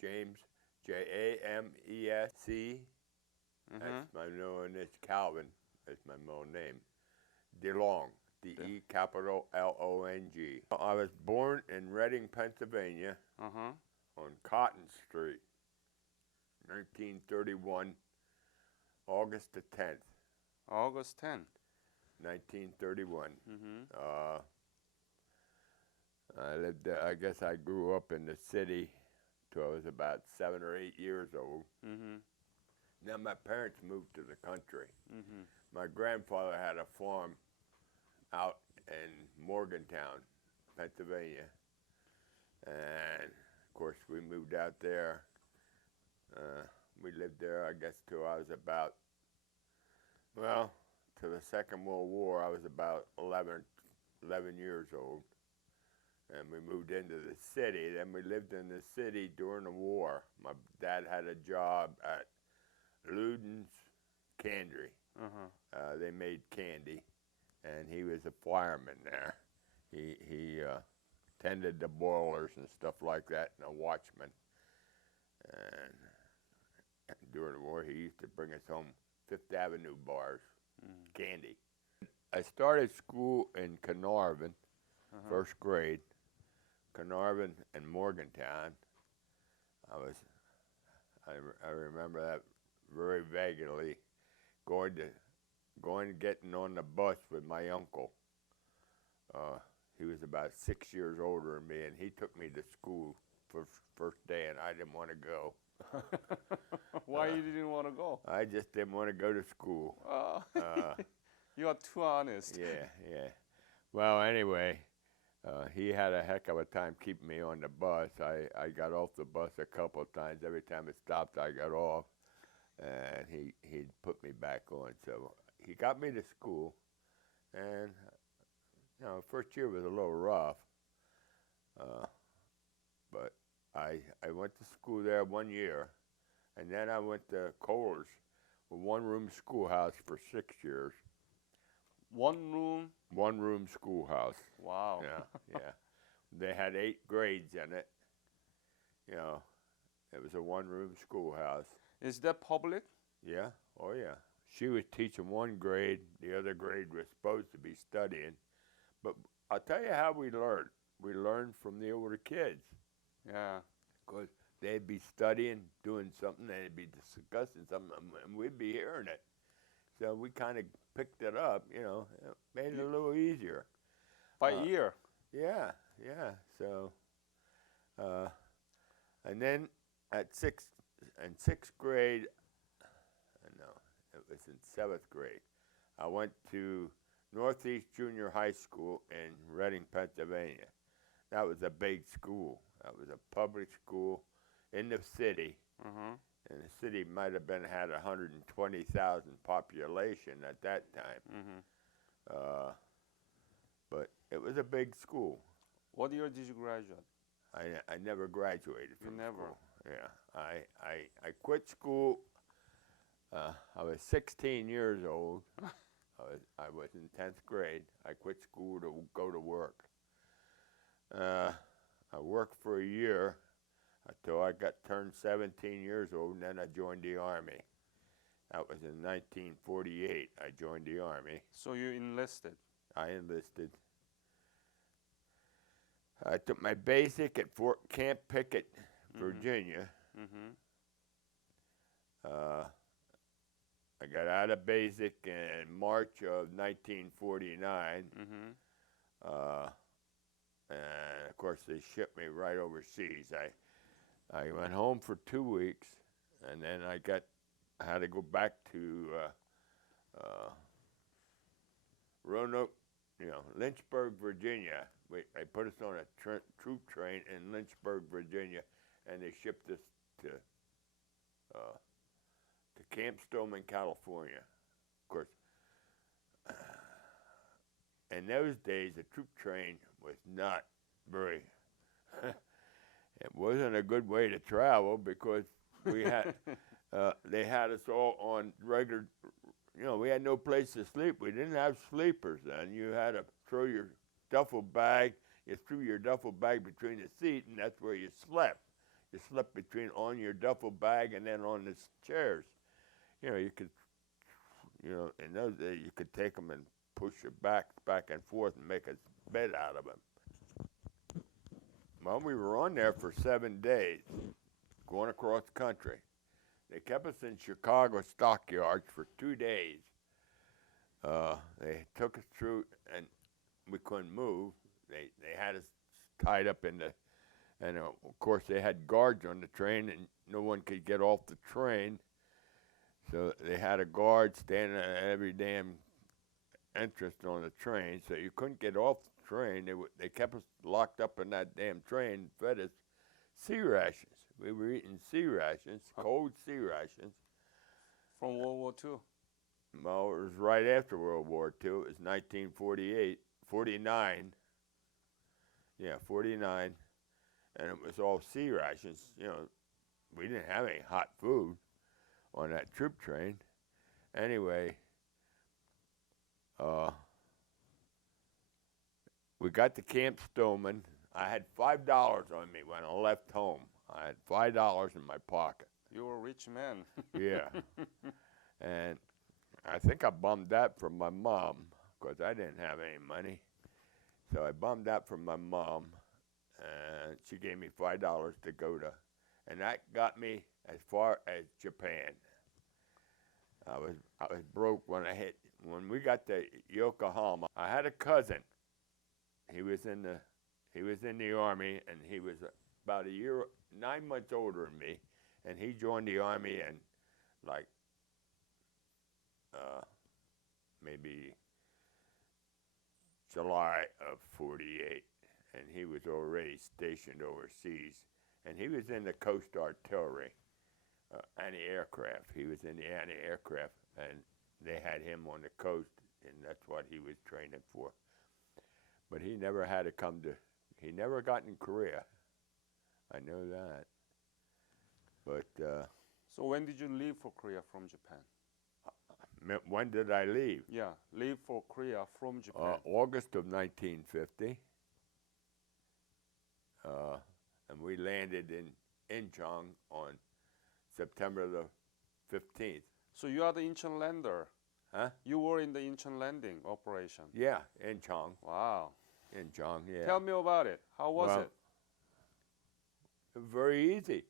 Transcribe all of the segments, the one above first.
James, James. That's my middle, and it's Calvin. That's my middle name. Delong, DE Long. I was born in Reading, Pennsylvania, on Cotton Street, 1931, August the 10th. August 10th. 1931. I lived there. I guess I grew up in the city till I was about 7 or 8 years old. Then my parents moved to the country. My grandfather had a farm out in Morgantown, Pennsylvania. And, of course, we moved out there. We lived there, I guess, till I was about, well, to the Second World War, I was about 11 years old. And we moved into the city. Then we lived in the city during the war. My dad had a job at Luden's Candy. They made candy, and he was a fireman there. He tended the boilers and stuff like that, and a watchman. And during the war, he used to bring us home Fifth Avenue bars, candy. I started school in Carnarvon, first grade. Carnarvon and Morgantown. I remember that very vaguely, getting on the bus with my uncle. He was about 6 years older than me, and he took me to school for first day, and I didn't want to go. Why you didn't want to go? I just didn't want to go to school. You are too honest. Yeah. Well, anyway, he had a heck of a time keeping me on the bus. I got off the bus a couple of times. Every time it stopped, I got off, and he'd put me back on. So he got me to school, and first year was a little rough, but I went to school there 1 year, and then I went to Kohler's, a one-room schoolhouse for 6 years. One room? One-room schoolhouse. Wow. Yeah. They had 8 grades in it. It was a one-room schoolhouse. Is that public? Yeah. Oh, yeah. She was teaching one grade. The other grade was supposed to be studying. But I'll tell you how we learned. We learned from the older kids. Yeah. Because they'd be studying, doing something, they'd be discussing something, and we'd be hearing it. So we kind of picked it up, it made it a little easier. By ear? Yeah. So, and then in sixth grade, no, it was in 7th grade, I went to Northeast Junior High School in Reading, Pennsylvania. That was a big school. That was a public school in the city. And the city might have had 120,000 population at that time. But it was a big school. What year did you graduate? I never graduated from You never? school. Yeah. I quit school. I was 16 years old. I was in 10th grade. I quit school to go to work. I worked for a year until I turned 17 years old, and then I joined the Army. That was in 1948. I joined the Army. So you enlisted? I enlisted. I took my basic at Camp Pickett, Virginia. I got out of basic in March of 1949. And of course, they shipped me right overseas. I went home for 2 weeks, and then I had to go back to Roanoke, Lynchburg, Virginia. They put us on a troop train in Lynchburg, Virginia, and they shipped us to Camp Stoneman, California. Of course, in those days, the troop train was not very. It wasn't a good way to travel because we had they had us all on regular. We had no place to sleep. We didn't have sleepers then. You had to throw your duffel bag. You threw your duffel bag between the seat, and that's where you slept. You slept between on your duffel bag and then on the chairs. You know, you could, you know, in those days you could take them and push your back and forth and make a bed out of them. Well, we were on there for 7 days, going across the country. They kept us in Chicago stockyards for 2 days. They took us through, and we couldn't move. They had us tied up in the, and of course they had guards on the train, and no one could get off the train. So they had a guard standing at every damn entrance on the train, so you couldn't get off the train. They kept us locked up in that damn train, fed us sea rations. We were eating sea rations, cold sea rations. From World War II? Well, it was right after World War II. It was 1948, 49. Yeah, 49. And it was all sea rations. You know, we didn't have any hot food on that troop train. Anyway, we got to Camp Stoneman. I had $5 on me when I left home. I had $5 in my pocket. You were a rich man. Yeah. And I think I bummed that from my mom because I didn't have any money. So I bummed that from my mom, and she gave me $5 to go to, and that got me as far as Japan. I was broke when when we got to Yokohama. I had a cousin. He was in the Army, and he was about 9 months older than me, and he joined the Army in like maybe July of 48, and he was already stationed overseas, and he was in the Coast Artillery, anti-aircraft. He was in the anti-aircraft, and they had him on the coast, and that's what he was training for. But he never had to he never got in Korea. I know that. But so when did you leave for Korea from Japan? when did I leave? Yeah, leave for Korea from Japan. August of 1950. And we landed in Incheon on September the 15th. So you are the Incheon lander. Huh? You were in the Incheon landing operation. Yeah, Incheon. Wow. Incheon, yeah. Tell me about it. How was it? Very easy.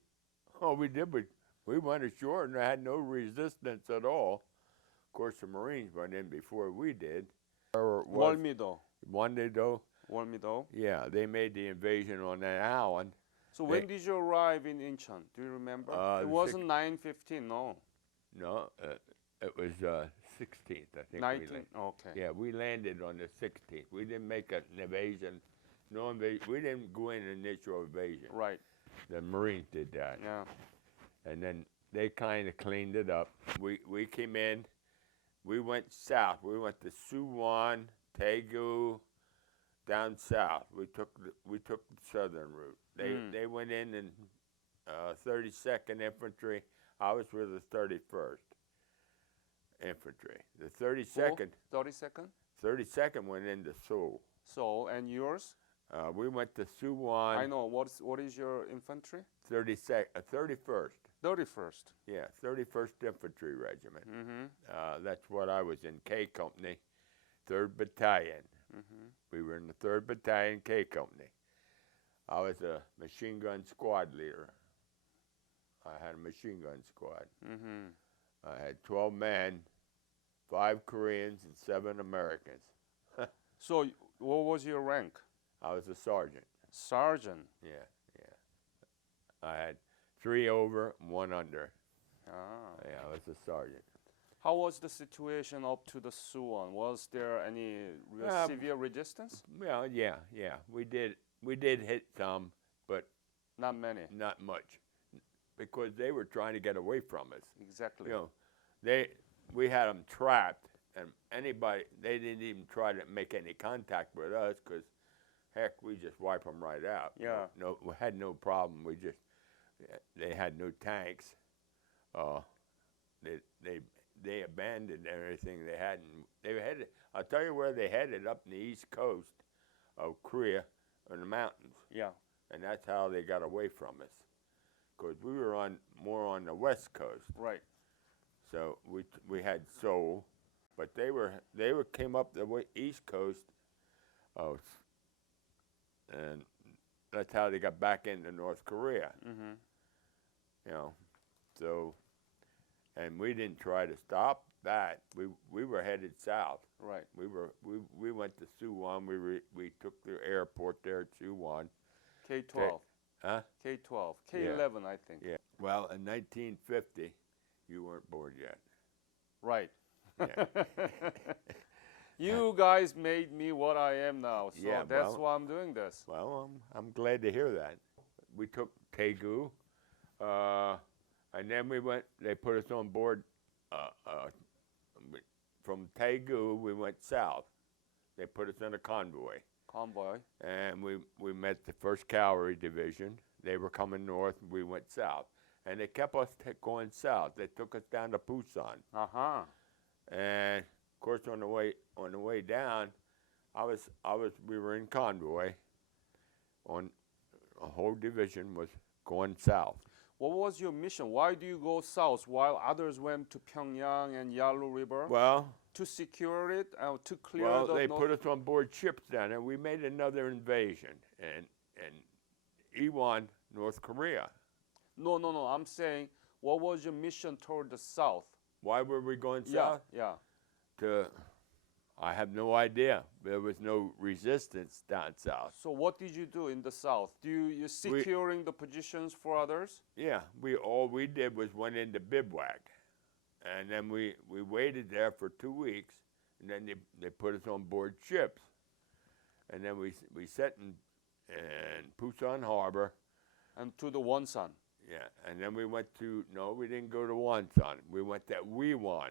All we did was we went ashore and had no resistance at all. Of course, the Marines went in before we did. 월미도. Walmido. Yeah, they made the invasion on that island. So when did you arrive in Incheon? Do you remember? It wasn't 9:15, no. No, it was 16th, I think. 19. Okay. Yeah, we landed on the 16th. We didn't make an invasion. No invasion. We didn't go in initial invasion. Right. The Marines did that. Yeah. And then they kind of cleaned it up. We came in. We went south. We went to Suwon, Daegu, down south. We took the southern route. They went in 32nd Infantry. I was with the 31st Infantry. The 32nd. 32nd? 32nd went into Seoul. So, and yours? We went to Suwon. I know. What is your infantry? 31st. 31st. Yeah, 31st Infantry Regiment. That's what I was in, K Company, 3rd Battalion. We were in the 3rd Battalion, K Company. I was a machine gun squad leader. I had a machine gun squad. I had 12 men, 5 Koreans, and 7 Americans. So, what was your rank? I was a sergeant. Sergeant. Yeah. I had 3 over, 1 under. Yeah, I was a sergeant. How was the situation up to the Suwon? Was there any severe resistance? Well, yeah. We did hit some, but not many. Not much, because they were trying to get away from us. Exactly. You know, we had them trapped, and they didn't even try to make any contact with us, because heck, we just wipe them right out. Yeah. No, we had no problem. They had no tanks. They abandoned everything they had. I'll tell you where they headed, up in the east coast of Korea, in the mountains. Yeah. And that's how they got away from us. because we were more on the West Coast. Right. So we had Seoul, but they came up the East Coast, and that's how they got back into North Korea. Mm-hmm. You know, so, and we didn't try to stop that. We were headed south. Right. We went to Suwon. We took the airport there at Suwon. K-12. Huh? K-12. K-11, I think. Yeah. Well, in 1950, you weren't born yet. Right. Yeah. You guys made me what I am now, so Yeah, that's well, why I'm doing this. Well, I'm glad to hear that. We took Daegu, and then they put us on board. From Daegu, we went south. They put us in a convoy. Convoy. And we met the 1st Cavalry Division. They were coming north, we went south. And they kept us going south. They took us down to Busan. Uh-huh. And of course, on the way down, we were in convoy. A whole division was going south. What was your mission? Why do you go south while others went to Pyongyang and Yalu River? Well, to secure it, to clear well, the they north? put us on board ships down there. We made another invasion in Iwon, North Korea. No. I'm saying, what was your mission toward the south? Why were we going south? Yeah. I have no idea. There was no resistance down south. So what did you do in the south? You securing the positions for others? Yeah, all we did was went into bivouac, and then we waited there for 2 weeks, and then they put us on board ships, and then we set in Busan Harbor. And to the Wonsan. Yeah, and then we didn't go to Wonsan. We went to Wiwon.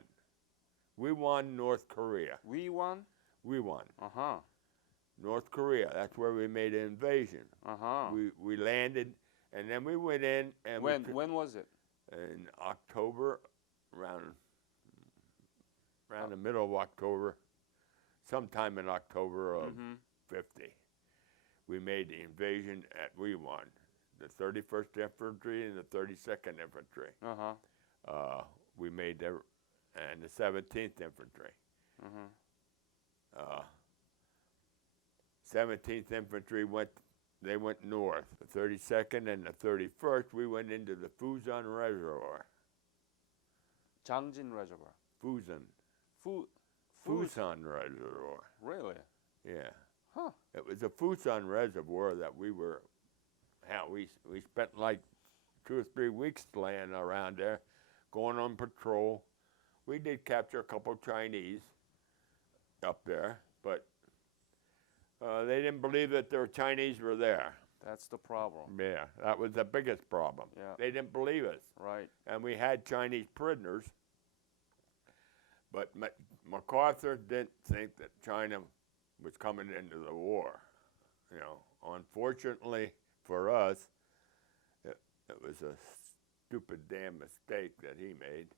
Wiwon, North Korea. Wiwon? Wiwon. Uh-huh. North Korea. That's where we made an invasion. Uh-huh. We landed, and then we went in. And when was it? In October, around the middle of October, sometime in October of 50. We made the invasion at Wiwon, the 31st Infantry and the 32nd Infantry. Uh-huh. We made their, and the 17th Infantry. 17th Infantry went north. The 32nd and the 31st, we went into the Chosin Reservoir. Changjin Reservoir. Chosin. Chosin Reservoir. Really? Yeah. Huh. It was a Chosin Reservoir that we spent like 2 or 3 weeks laying around there, going on patrol. We did capture a couple of Chinese up there, but they didn't believe that their Chinese were there. That's the problem. Yeah, that was the biggest problem. Yeah. They didn't believe us. Right. And we had Chinese prisoners, but MacArthur didn't think that China was coming into the war. You know, unfortunately for us, it was a stupid damn mistake that he made,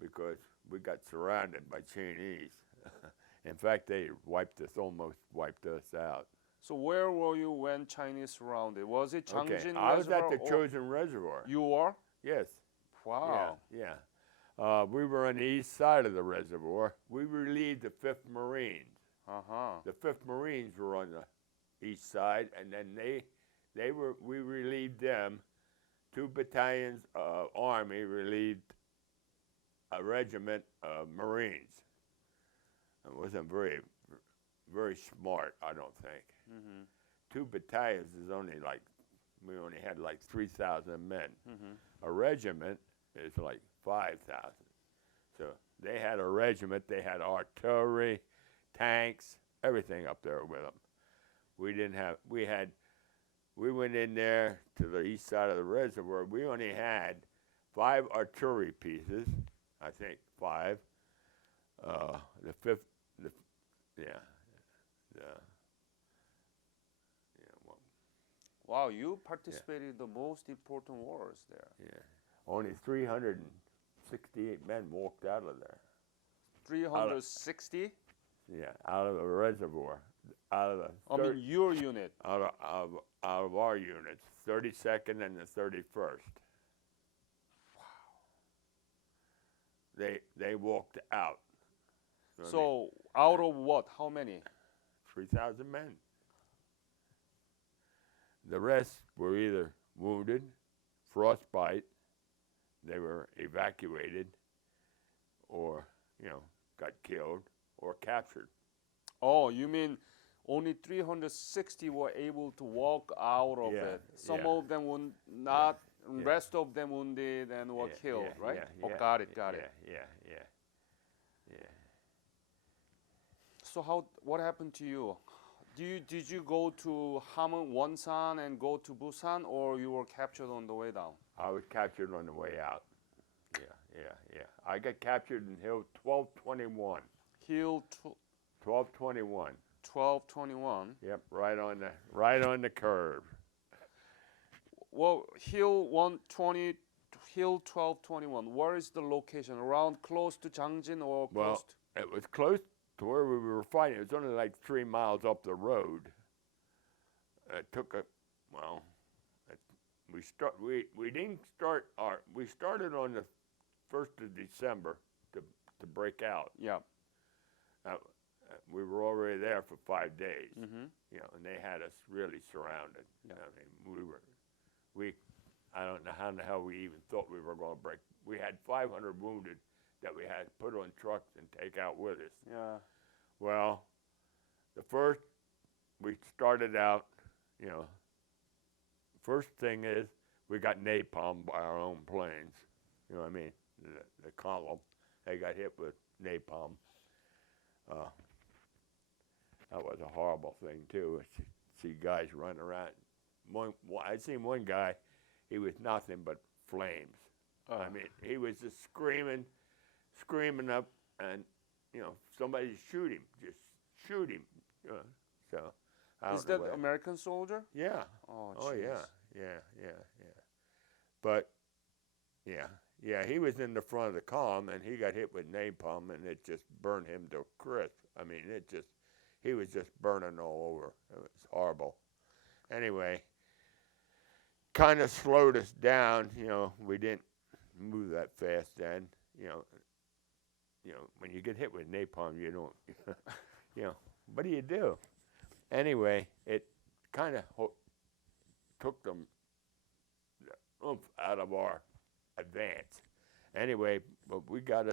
because we got surrounded by Chinese. In fact, they almost wiped us out. So where were you when Chinese surrounded? Was it Changjin Reservoir? I was at the Chosin Reservoir. You were? Yes. Wow. Yeah. We were on the east side of the reservoir. We relieved the 5th Marines. Uh-huh. The 5th Marines were on the east side, and then we relieved them. 2 battalions of Army relieved a regiment of Marines. It wasn't very, very smart, I don't think. 2 battalions is we only had like 3,000 men. A regiment is like 5,000. So they had a regiment, they had artillery, tanks, everything up there with them. We went in there to the east side of the reservoir. We only had 5 artillery pieces, I think 5. The 5th, Wow, you participated in the most important wars there. Yeah. Only 368 men walked out of there. 360? Yeah, out of the reservoir. out of the I mean, your unit. out of our units, 32nd and the 31st. They walked out. So out of what? How many? 3,000 men. The rest were either wounded, frostbite, they were evacuated, or got killed or captured. Oh, you mean only 360 were able to walk out of Yeah, it. Some yeah. of them were not, yeah. rest of them wounded and were killed, right? Yeah, Oh, yeah, got it. Yeah. So what happened to you? Did you go to Hamon, Wonsan and go to Busan, or you were captured on the way down? I was captured on the way out. Yeah. I got captured in Hill 1221. Hill 1221. 1221. Yep, right on the curve. Well, Hill 120, Hill 1221. Where is the location? Around close to Changjin or close Well, it was close to where we were fighting. It was only like 3 miles up the road. It took we started on the 1st of December to break out. Yeah. We were already there for 5 days. Mm-hmm. And they had us really surrounded. Yeah. I mean, I don't know how in the hell we even thought we were going to break. We had 500 wounded that we had to put on trucks and take out with us. Yeah. Well, we started out, first thing is we got napalm by our own planes. You know what I mean? The column, they got hit with napalm. That was a horrible thing too. See guys running around. I seen one guy, he was nothing but flames. I mean, he was just screaming up, and somebody just shoot him. So I Is don't know that what- American soldier? Yeah. Oh, Oh jeez. yeah. But yeah, he was in the front of the column, and he got hit with napalm, and it just burned him to a crisp. I mean, he was just burning all over. It was horrible. Anyway, kind of slowed us down. We didn't move that fast then. When you get hit with napalm, you don't, what do you do? Anyway, it kind of took them oomph out of our advance. Anyway, but we got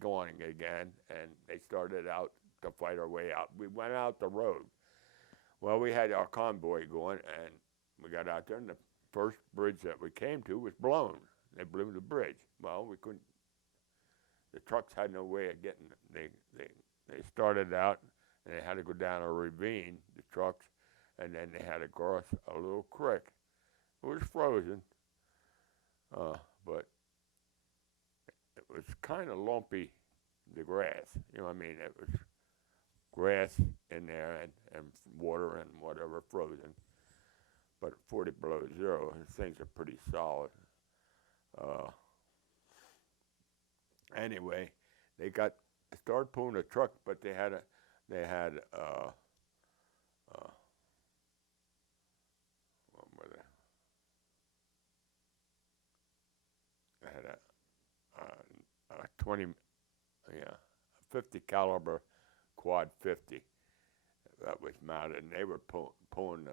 going again, and they started out to fight our way out. We went out the road. Well, we had our convoy going, and we got out there, and the first bridge that we came to was blown. They blew the bridge. Well, we couldn't. The trucks had no way of getting. They started out, and they had to go down a ravine, the trucks, and then they had to cross a little creek. It was frozen, but it was kind of lumpy, the grass. It was grass in there and water and whatever frozen. But 40 below zero, things are pretty solid. Anyway, they started pulling a truck, but they had what was it? They had a 50 caliber quad 50 that was mounted, and they were pulling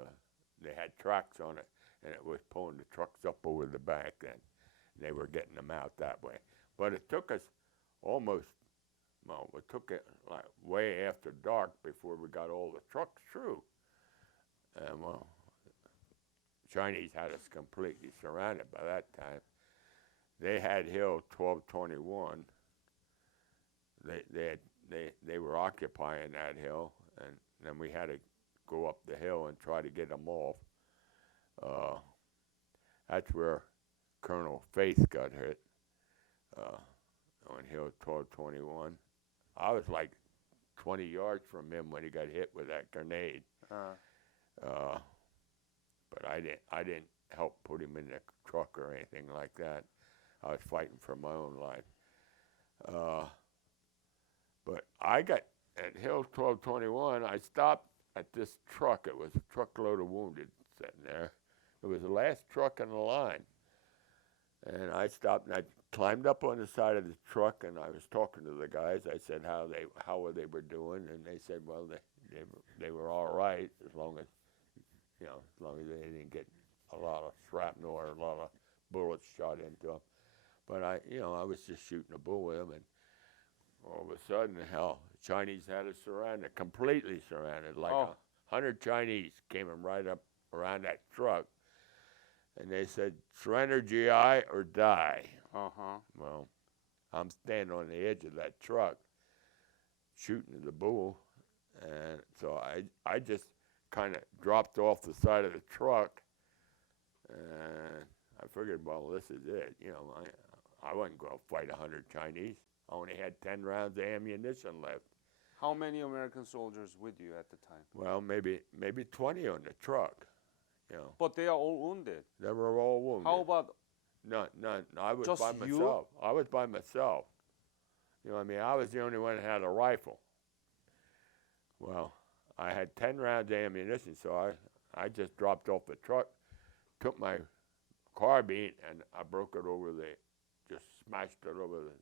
they had tracks on it, and it was pulling the trucks up over the back, and they were getting them out that way. But it took us it took it like way after dark before we got all the trucks through. And Chinese had us completely surrounded by that time. They had Hill 1221. They were occupying that hill, and then we had to go up the hill and try to get them off. That's where Colonel Faith got hit on Hill 1221. I was like 20 yards from him when he got hit with that grenade. But I didn't help put him in the truck or anything like that. I was fighting for my own life. But I got at Hill 1221, I stopped at this truck. It was a truckload of wounded sitting there. It was the last truck in the line. And I stopped and I climbed up on the side of the truck and I was talking to the guys. I said how they were doing, and they said, well, they were all right as long as they didn't get a lot of shrapnel or a lot of bullets shot into them. But I was just shooting a bull with them, and all of a sudden, hell, the Chinese had us surrounded, completely surrounded. Like 100 Chinese came right up around that truck, and they said, surrender GI or die. Well, I'm standing on the edge of that truck, shooting the bull, and so I just kind of dropped off the side of the truck, and I figured, well, this is it. I wasn't going to fight 100 Chinese. I only had 10 rounds of ammunition left. How many American soldiers with you at the time? Well, maybe 20 on the truck. But they are all wounded. They were all wounded. How about None. I was just by you? myself. I was by myself. I was the only one that had a rifle. Well, I had 10 rounds of ammunition, so I just dropped off the truck, took my carbine, and I broke it just smashed it over the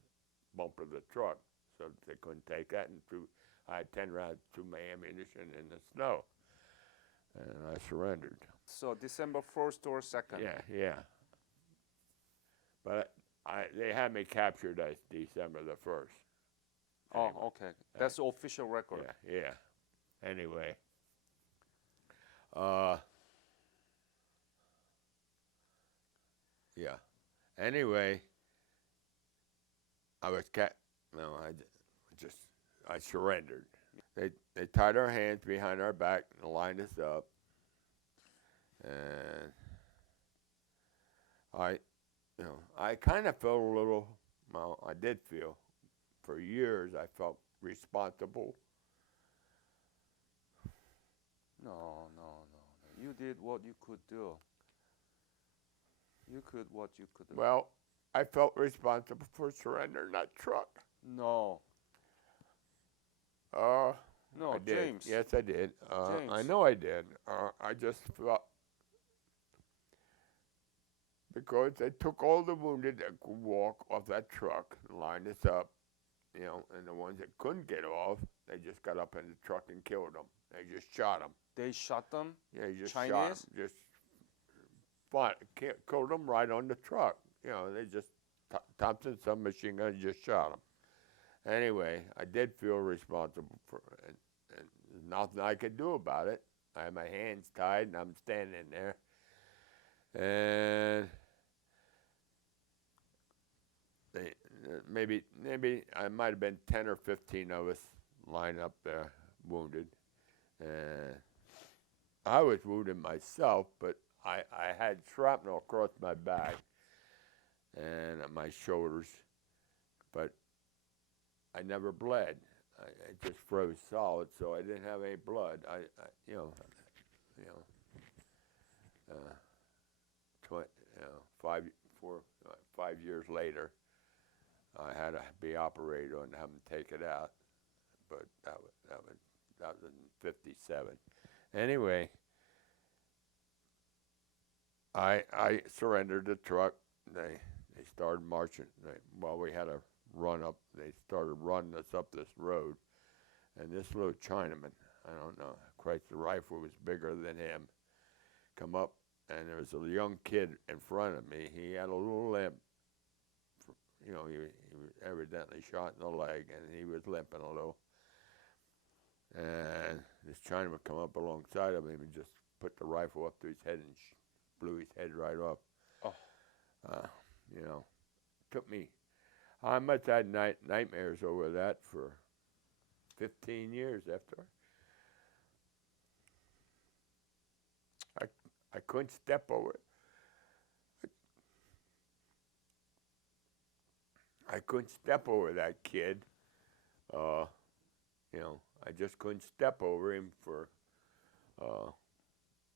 bumper of the truck so that they couldn't take that. And I had 10 rounds through my ammunition in the snow, and I surrendered. So December 1st or 2nd? Yeah. But they had me captured as December the 1st. Oh, okay. That's the official record. Yeah. Anyway. Yeah. Anyway, I surrendered. They tied our hands behind our back and lined us up, and I kind of felt a little. Well, I did feel. For years, I felt responsible. No. You did what you could do. You could what you could do. Well, I felt responsible for surrendering that truck. No. No, I did. James. Yes, I did. James. I know I did. I just felt because they took all the wounded that could walk off that truck and lined us up, and the ones that couldn't get off, they just got up in the truck and killed them. They just shot them. They shot them? Yeah, just Chinese? shot them. Just killed them right on the truck. They just, Thompson submachine gun, just shot them. Anyway, I did feel responsible for it, and there's nothing I could do about it. I had my hands tied, and I'm standing there. And maybe I might have been 10 or 15 of us lined up there, wounded. And I was wounded myself, but I had shrapnel across my back and my shoulders, but I never bled. I just froze solid, so I didn't have any blood. 5 years later, I had to be operated on and have them take it out, but that was in '57. Anyway, I surrendered the truck. They started marching. We had a run up. They started running us up this road, and this little Chinaman, I don't know, Christ, the rifle was bigger than him, come up, and there was a young kid in front of me. He had a little limp. He was evidently shot in the leg, and he was limping a little. And this Chinaman come up alongside of him and just put the rifle up to his head and blew his head right off. Took me. I must have had nightmares over that for 15 years after. I couldn't step over it. I couldn't step over that kid. I just couldn't step over him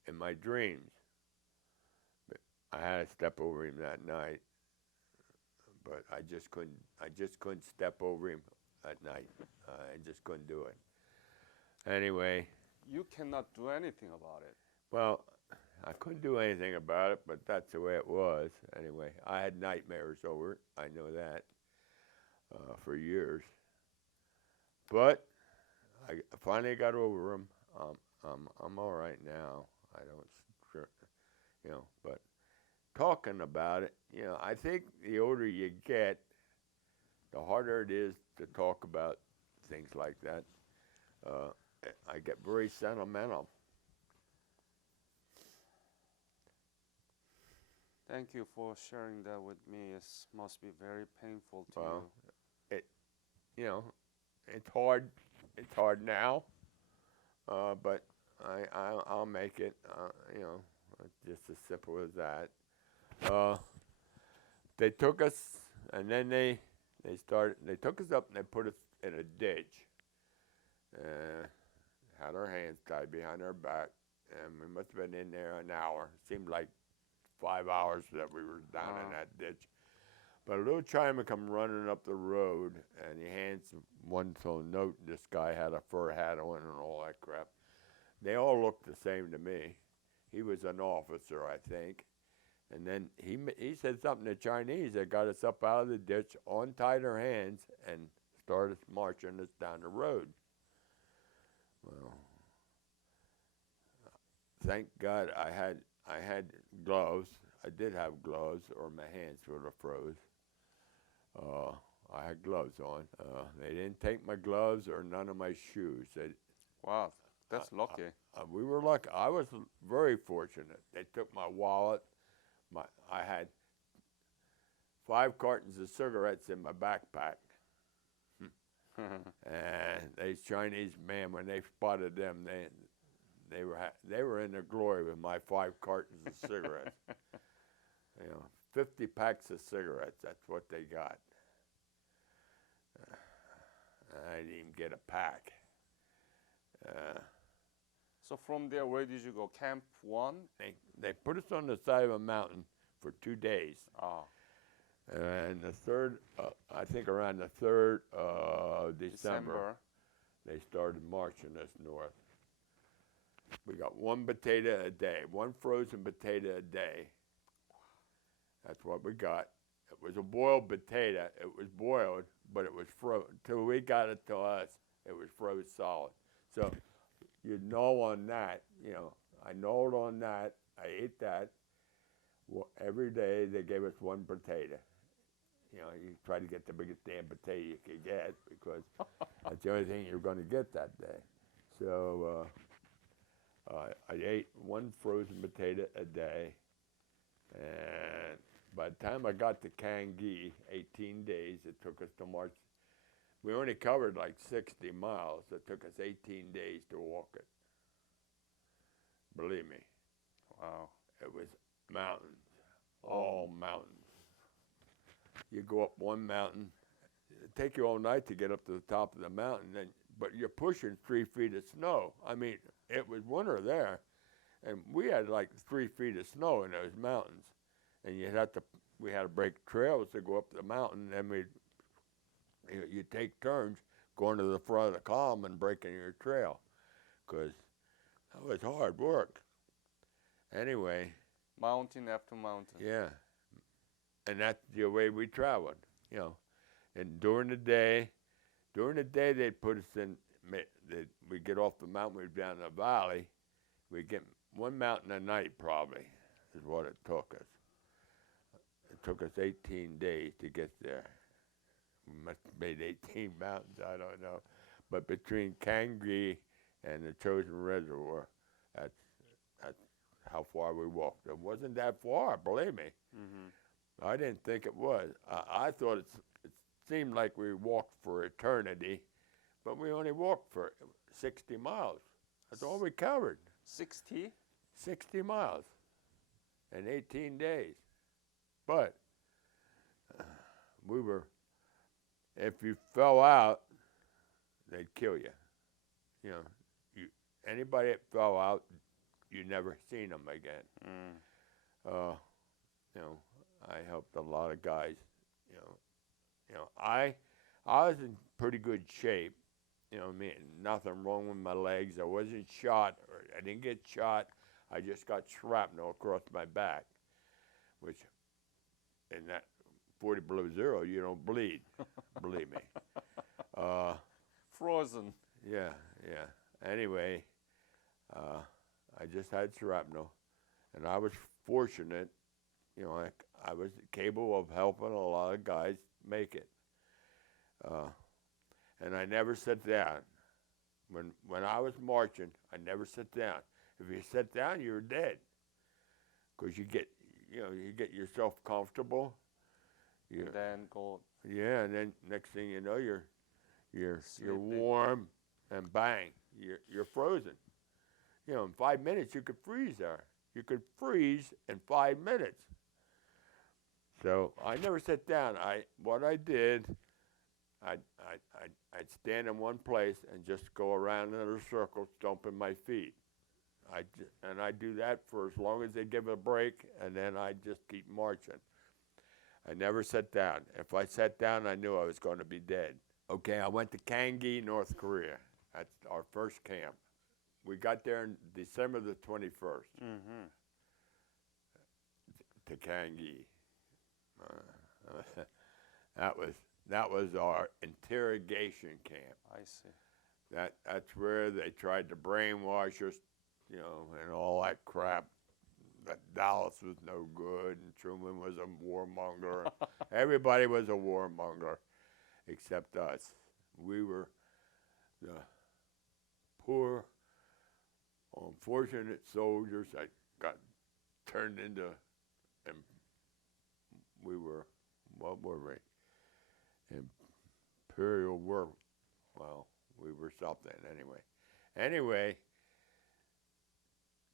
in my dreams. But I had to step over him that night, but I just couldn't step over him at night. I just couldn't do it. Anyway, You cannot do anything about it. well, I couldn't do anything about it, but that's the way it was. Anyway, I had nightmares over it. I know that for years. But I finally got over them. I'm all right now. I don't, but talking about it, I think the older you get, the harder it is to talk about things like that. Uh, I get very sentimental. Thank you for sharing that with me. It must be very painful to Well, you. it, you know, it's hard. It's hard now, but I'll make it. Just as simple as that. They took us, and then they took us up and they put us in a ditch. Had our hands tied behind our back, and we must have been in there an hour. Seemed like 5 hours that we were down in that ditch. But a little Chinaman come running up the road, and he hands one little note. This guy had a fur hat on and all that crap. They all looked the same to me. He was an officer, I think. And then he said something in Chinese that got us up out of the ditch, untied our hands, and started marching us down the road. Well, thank God I had gloves. I did have gloves, or my hands would have froze. I had gloves on. They didn't take my gloves or none of my shoes. Wow, that's lucky. We were lucky. I was very fortunate. They took my wallet. I had 5 cartons of cigarettes in my backpack. And these Chinese men, when they spotted them, they were in their glory with my 5 cartons of cigarettes. 50 packs of cigarettes. That's what they got. I didn't even get a pack. So from there, where did you go? Camp 1? They put us on the side of a mountain for 2 days. And the third, I think around the 3rd of December, they started marching us north. We got 1 potato a day, 1 frozen potato a day. That's what we got. It was a boiled potato. It was boiled, but it was frozen. Till we got it to us, it was frozen solid. So you gnaw on that, I gnawed on that. I ate that. Every day they gave us 1 potato. You try to get the biggest damn potato you could get because that's the only thing you're going to get that day. So I ate 1 frozen potato a day, and by the time I got to Kangi, 18 days, it took us to march. We only covered like 60 miles. It took us 18 days to walk it. Believe me. Wow. It was mountains, all mountains. You go up one mountain, it'd take you all night to get up to the top of the mountain, but you're pushing 3 feet of snow. I mean, it was winter there, and we had like 3 feet of snow in those mountains, and we had to break trails to go up the mountain, and you take turns going to the front of the column and breaking your trail, because that was hard work. Anyway. Mountain after mountain. Yeah. And that's the way we traveled, And during the day they'd put us in, we'd get off the mountain, we'd be down in the valley. We'd get 1 mountain a night probably is what it took us. It took us 18 days to get there. We must have made 18 mountains, I don't know. But between Kangi and the Chosin Reservoir, that's how far we walked. It wasn't that far, believe me. Mm-hmm. I didn't think it was. I thought it seemed like we walked for eternity, but we only walked for 60 miles. That's all we covered. 60? 60 miles in 18 days. But if you fell out, they'd kill you. Anybody that fell out, you never seen them again. I helped a lot of guys. I was in pretty good shape, you know, nothing wrong with my legs. I wasn't shot, or I didn't get shot. I just got shrapnel across my back, which in that 40 below zero, you don't bleed, believe me. Frozen. Yeah. Anyway, I just had shrapnel, and I was fortunate, you know, I was capable of helping a lot of guys make it. And I never sat down. When I was marching, I never sat down. If you sat down, you were dead, because you get yourself comfortable. And then go. Yeah, and then next thing you know, you're Sleeping. warm, and bang, you're frozen. You know, in 5 minutes you could freeze there. You could freeze in 5 minutes. So I never sat down. What I did, I'd stand in one place and just go around in a circle, stomping my feet. I do that for as long as they give a break, and then I just keep marching. I never sat down. If I sat down, I knew I was going to be dead. Okay, I went to Kangi, North Korea. That's our first camp. We got there on December the 21st to Kangi. That was our interrogation camp. I see. That's where they tried to brainwash us, you know, and all that crap. That Dallas was no good, and Truman was a warmonger. Everybody was a warmonger, except us. We were the poor, unfortunate soldiers that got turned into, and we were, what were we? Imperial war. Well, we were something anyway.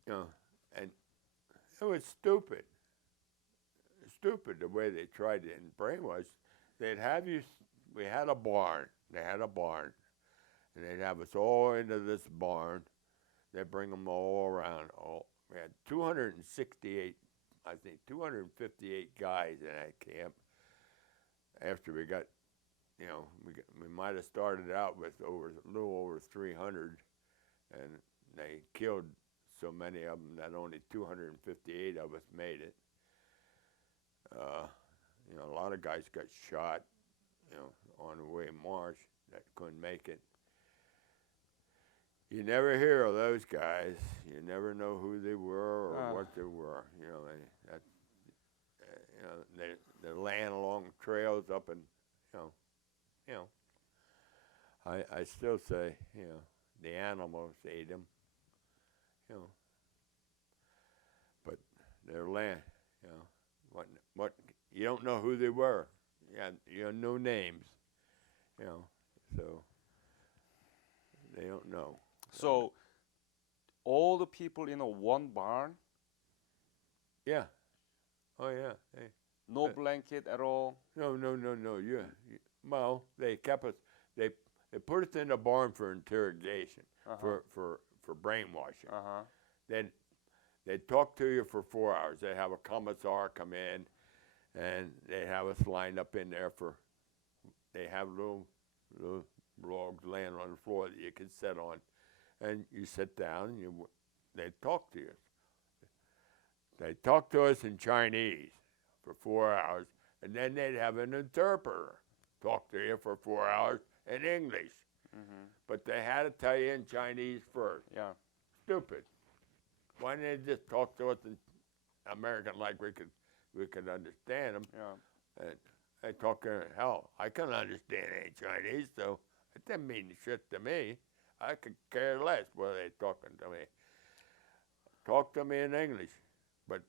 You know, and it was stupid the way they tried to brainwash. They'd have you, we had a barn, they had a barn, and they'd have us all into this barn. They'd bring them all around. We had 268, I think 258 guys in that camp. After we got, you know, we might have started out with a little over 300, and they killed so many of them that only 258 of us made it. You know, a lot of guys got shot, you know, on the way march that couldn't make it. You never hear of those guys. You never know who they were or what they were. You know, they're laying along trails up and, you know. I still say, you know, the animals ate them. You know, but they're laying, you know, what you don't know who they were. You have no names, you know, so they don't know. So all the people in a one barn? Yeah. Oh yeah. No blanket at all? No. Yeah. Well, they kept us. They put us in the barn for interrogation, for brainwashing. Then they'd talk to you for 4 hours. They'd have a commissar come in, and they'd have us lined up in there for. They have little logs laying on the floor that you can sit on, and you sit down. And they'd talk to you. They'd talk to us in Chinese for 4 hours, and then they'd have an interpreter talk to you for 4 hours in English. But they had to tell you in Chinese first. Yeah. Stupid. Why didn't they just talk to us in American like we could understand them? Yeah. And they talk hell. I couldn't understand any Chinese, so it didn't mean shit to me. I could care less whether they talking to me. Talk to me in English, but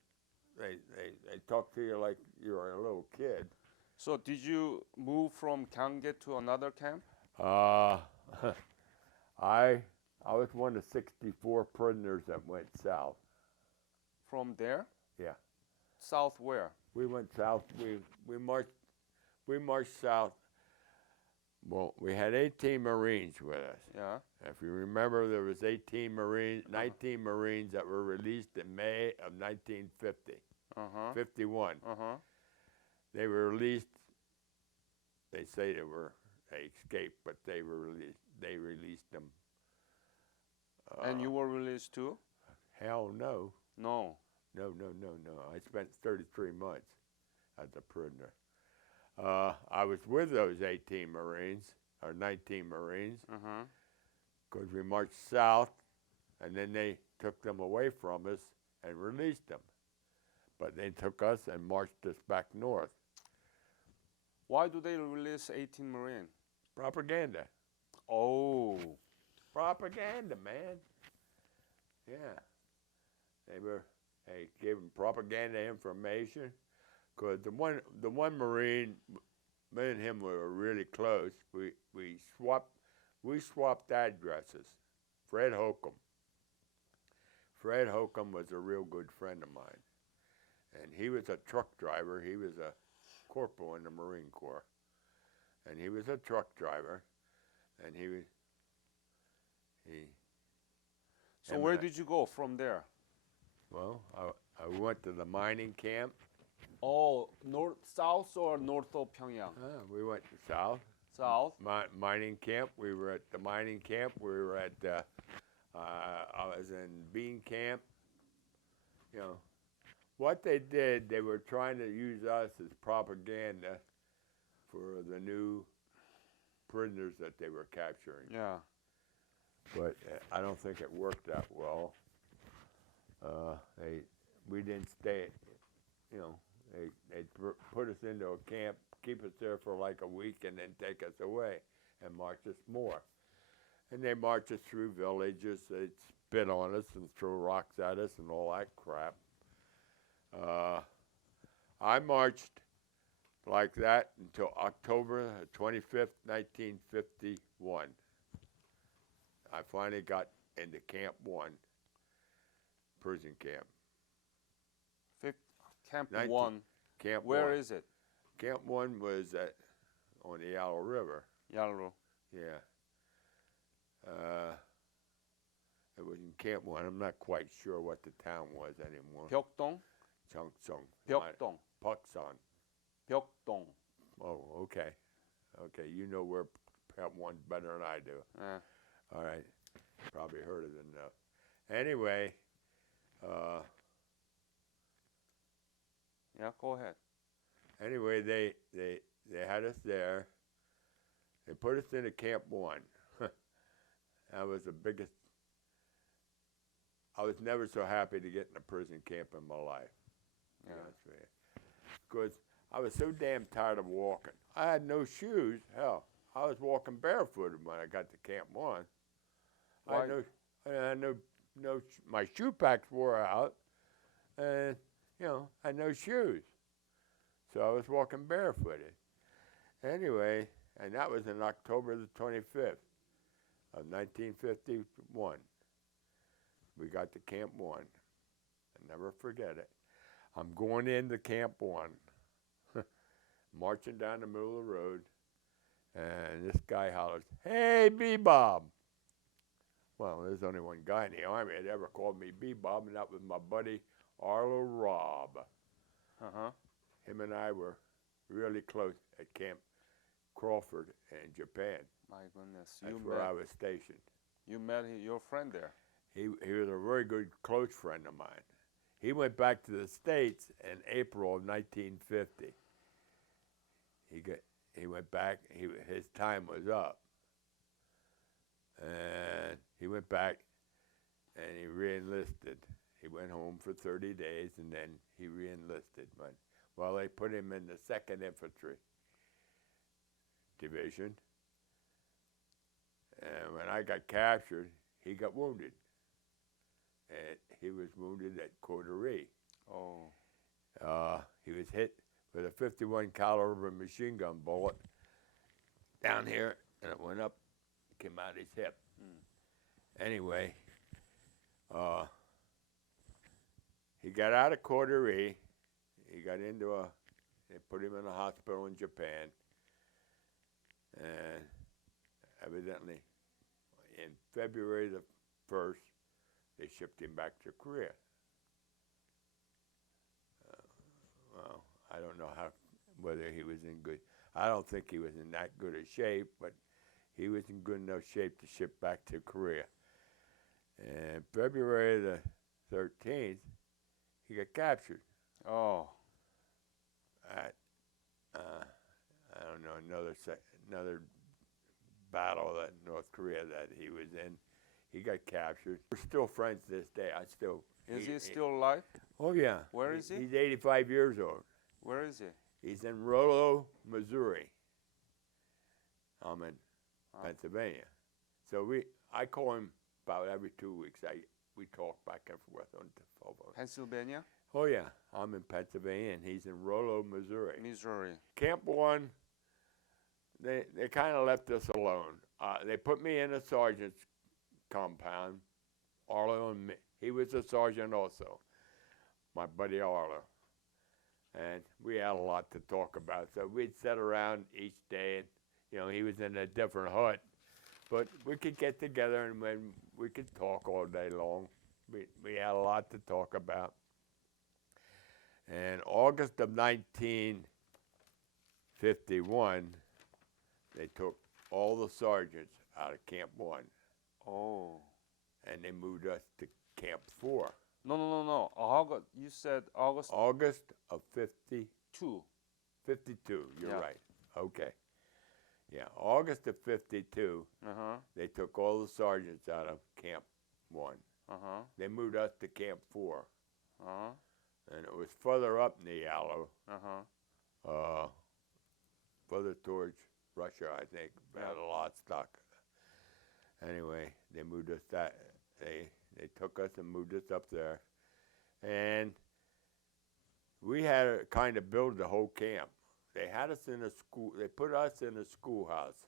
they talk to you like you're a little kid. So did you move from Gyeonggi to another camp? I was one of 64 prisoners that went south. From there? Yeah. South where? We went south. We marched south. Well, we had 18 Marines with us. Yeah. If you remember, there was 19 Marines that were released in May of 1950. 51. They were released. They say they escaped, but they released them. And you were released too? Hell no. No. No. I spent 33 months as a prisoner. I was with those 18 Marines, or 19 Marines, because we marched south, and then they took them away from us and released them. But they took us and marched us back north. Why do they release 18 Marine? Propaganda. Oh. Propaganda, man. Yeah. They gave them propaganda information. Because the one Marine, me and him were really close. We swapped addresses. Fred Holcomb. Fred Holcomb was a real good friend of mine. And he was a truck driver. He was a corporal in the Marine Corps. And he was a truck driver. And So where did you go from there? Well, I went to the mining camp. Oh, north, south or north of Pyongyang? We went south. South. Mining camp. We were at the mining camp. We were at. I was in bean camp. You know, what they did, they were trying to use us as propaganda for the new prisoners that they were capturing. Yeah. But I don't think it worked that well. We didn't stay. You know, they put us into a camp, keep us there for like a week, and then take us away and march us more. And they march us through villages. They'd spit on us and throw rocks at us and all that crap. I marched like that until October 25th, 1951. I finally got into Camp 1, prison camp. Camp 1. Camp Where 1. is it? Camp 1 was on the Yellow River. Yalro. Yeah. It was in Camp 1. I'm not quite sure what the town was anymore. Pyeokdong? Cheongsong. Pyeokdong. Puksan. Pyeokdong. Oh, okay. Okay, you know where Camp 1's better than I do. All right. Probably heard it enough. Anyway, Yeah, go ahead. anyway, they had us there. They put us into Camp 1. That was the biggest. I was never so happy to get in a prison camp in my life. Yeah. Because I was so damn tired of walking. I had no shoes. Hell, I was walking barefooted when I got to Camp 1. Why? I had no. My shoe packs wore out, and I had no shoes. So I was walking barefooted. Anyway, and that was in October the 25th of 1951. We got to Camp 1. I'll never forget it. I'm going into Camp 1, marching down the middle of the road, and this guy hollers, "Hey, B-Bob!" Well, there's only one guy in the Army that ever called me B-Bob, and that was my buddy Arlo Robb. Him and I were really close at Camp Crawford in Japan. My goodness. That's where I was stationed. You met your friend there. He was a very good, close friend of mine. He went back to the States in April of 1950. He went back. His time was up, and he went back, and he re-enlisted. He went home for 30 days, and then he re-enlisted. Well, they put him in the 2nd Infantry Division, and when I got captured, he got wounded. And he was wounded at Coterie. Oh. He was hit with a 51 caliber machine gun bullet down here, and it went up, came out his hip. Anyway, he got out of Coterie. He got into they put him in a hospital in Japan, and evidently in February the 1st, they shipped him back to Korea. Well, I don't know whether he was in good. I don't think he was in that good a shape, but he was in good enough shape to ship back to Korea. And February the 13th, he got captured. Oh. At I don't know, another battle that North Korea that he was in. He got captured. We're still friends to this day. Is he still alive? Oh yeah. Where is he? He's 85 years old. Where is he? He's in Rollo, Missouri. I'm in Pennsylvania. So I call him about every 2 weeks. We talk back and forth on the phone. Pennsylvania? Oh yeah, I'm in Pennsylvania and he's in Rollo, Missouri. Missouri. Camp 1, they kind of left us alone. They put me in a sergeant's compound, Arlo and me. He was a sergeant also, my buddy Arlo. And we had a lot to talk about. So we'd sit around each day and, he was in a different hut. But we could get together and when we could talk all day long. We had a lot to talk about. And August of 1951, they took all the sergeants out of Camp 1. Oh. And they moved us to Camp 4. No. August. You said August. August of 52. 52. You're Yeah. right. Okay. Yeah, August of 52, they took all the sergeants out of Camp 1. They moved us to Camp 4. And it was further up in the Yallow, further towards Russia, I think. We had a lot stuck. Anyway, they moved us they took us and moved us up there. And we had to kind of build the whole camp. They had us in a school. They put us in a schoolhouse.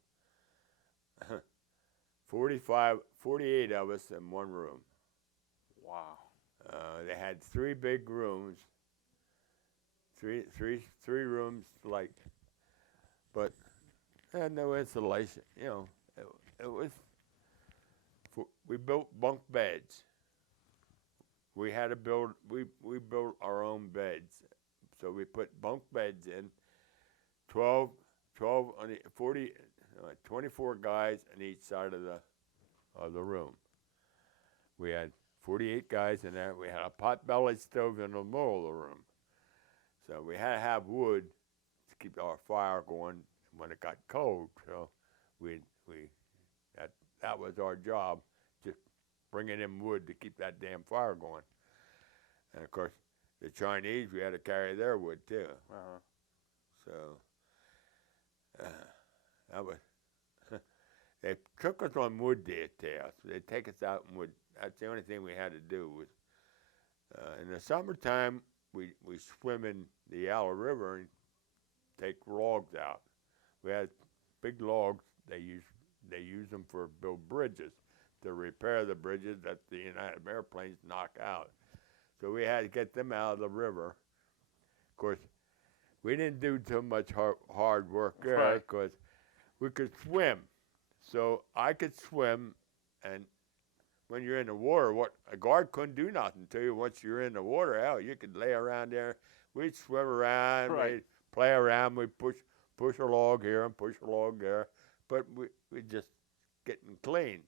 48 of us in one room. Wow. They had 3 big rooms. Three rooms, but they had no insulation. It was. We built bunk beds. We had to build. We built our own beds, so we put bunk beds in. 24 guys on each side of the room. We had 48 guys in there. We had a pot-bellied stove in the middle of the room. So we had to have wood to keep our fire going when it got cold. So that was our job, just bringing in wood to keep that damn fire going. And of course, the Chinese, we had to carry their wood too. So that was. They took us on wood details. They'd take us out and wood. That's the only thing we had to do. Was in the summertime, we swim in the Yallow River and take logs out. We had big logs. They use them for build bridges, to repair the bridges that the United airplanes knock out. So we had to get them out of the river. Of course, we didn't do too much hard work there because we could swim. So I could swim, and when you're in the water, a guard couldn't do nothing to you once you're in the water. Hell, you could lay around there. We'd swim around, we'd play around, we'd push a log here and push a log there, but we just getting clean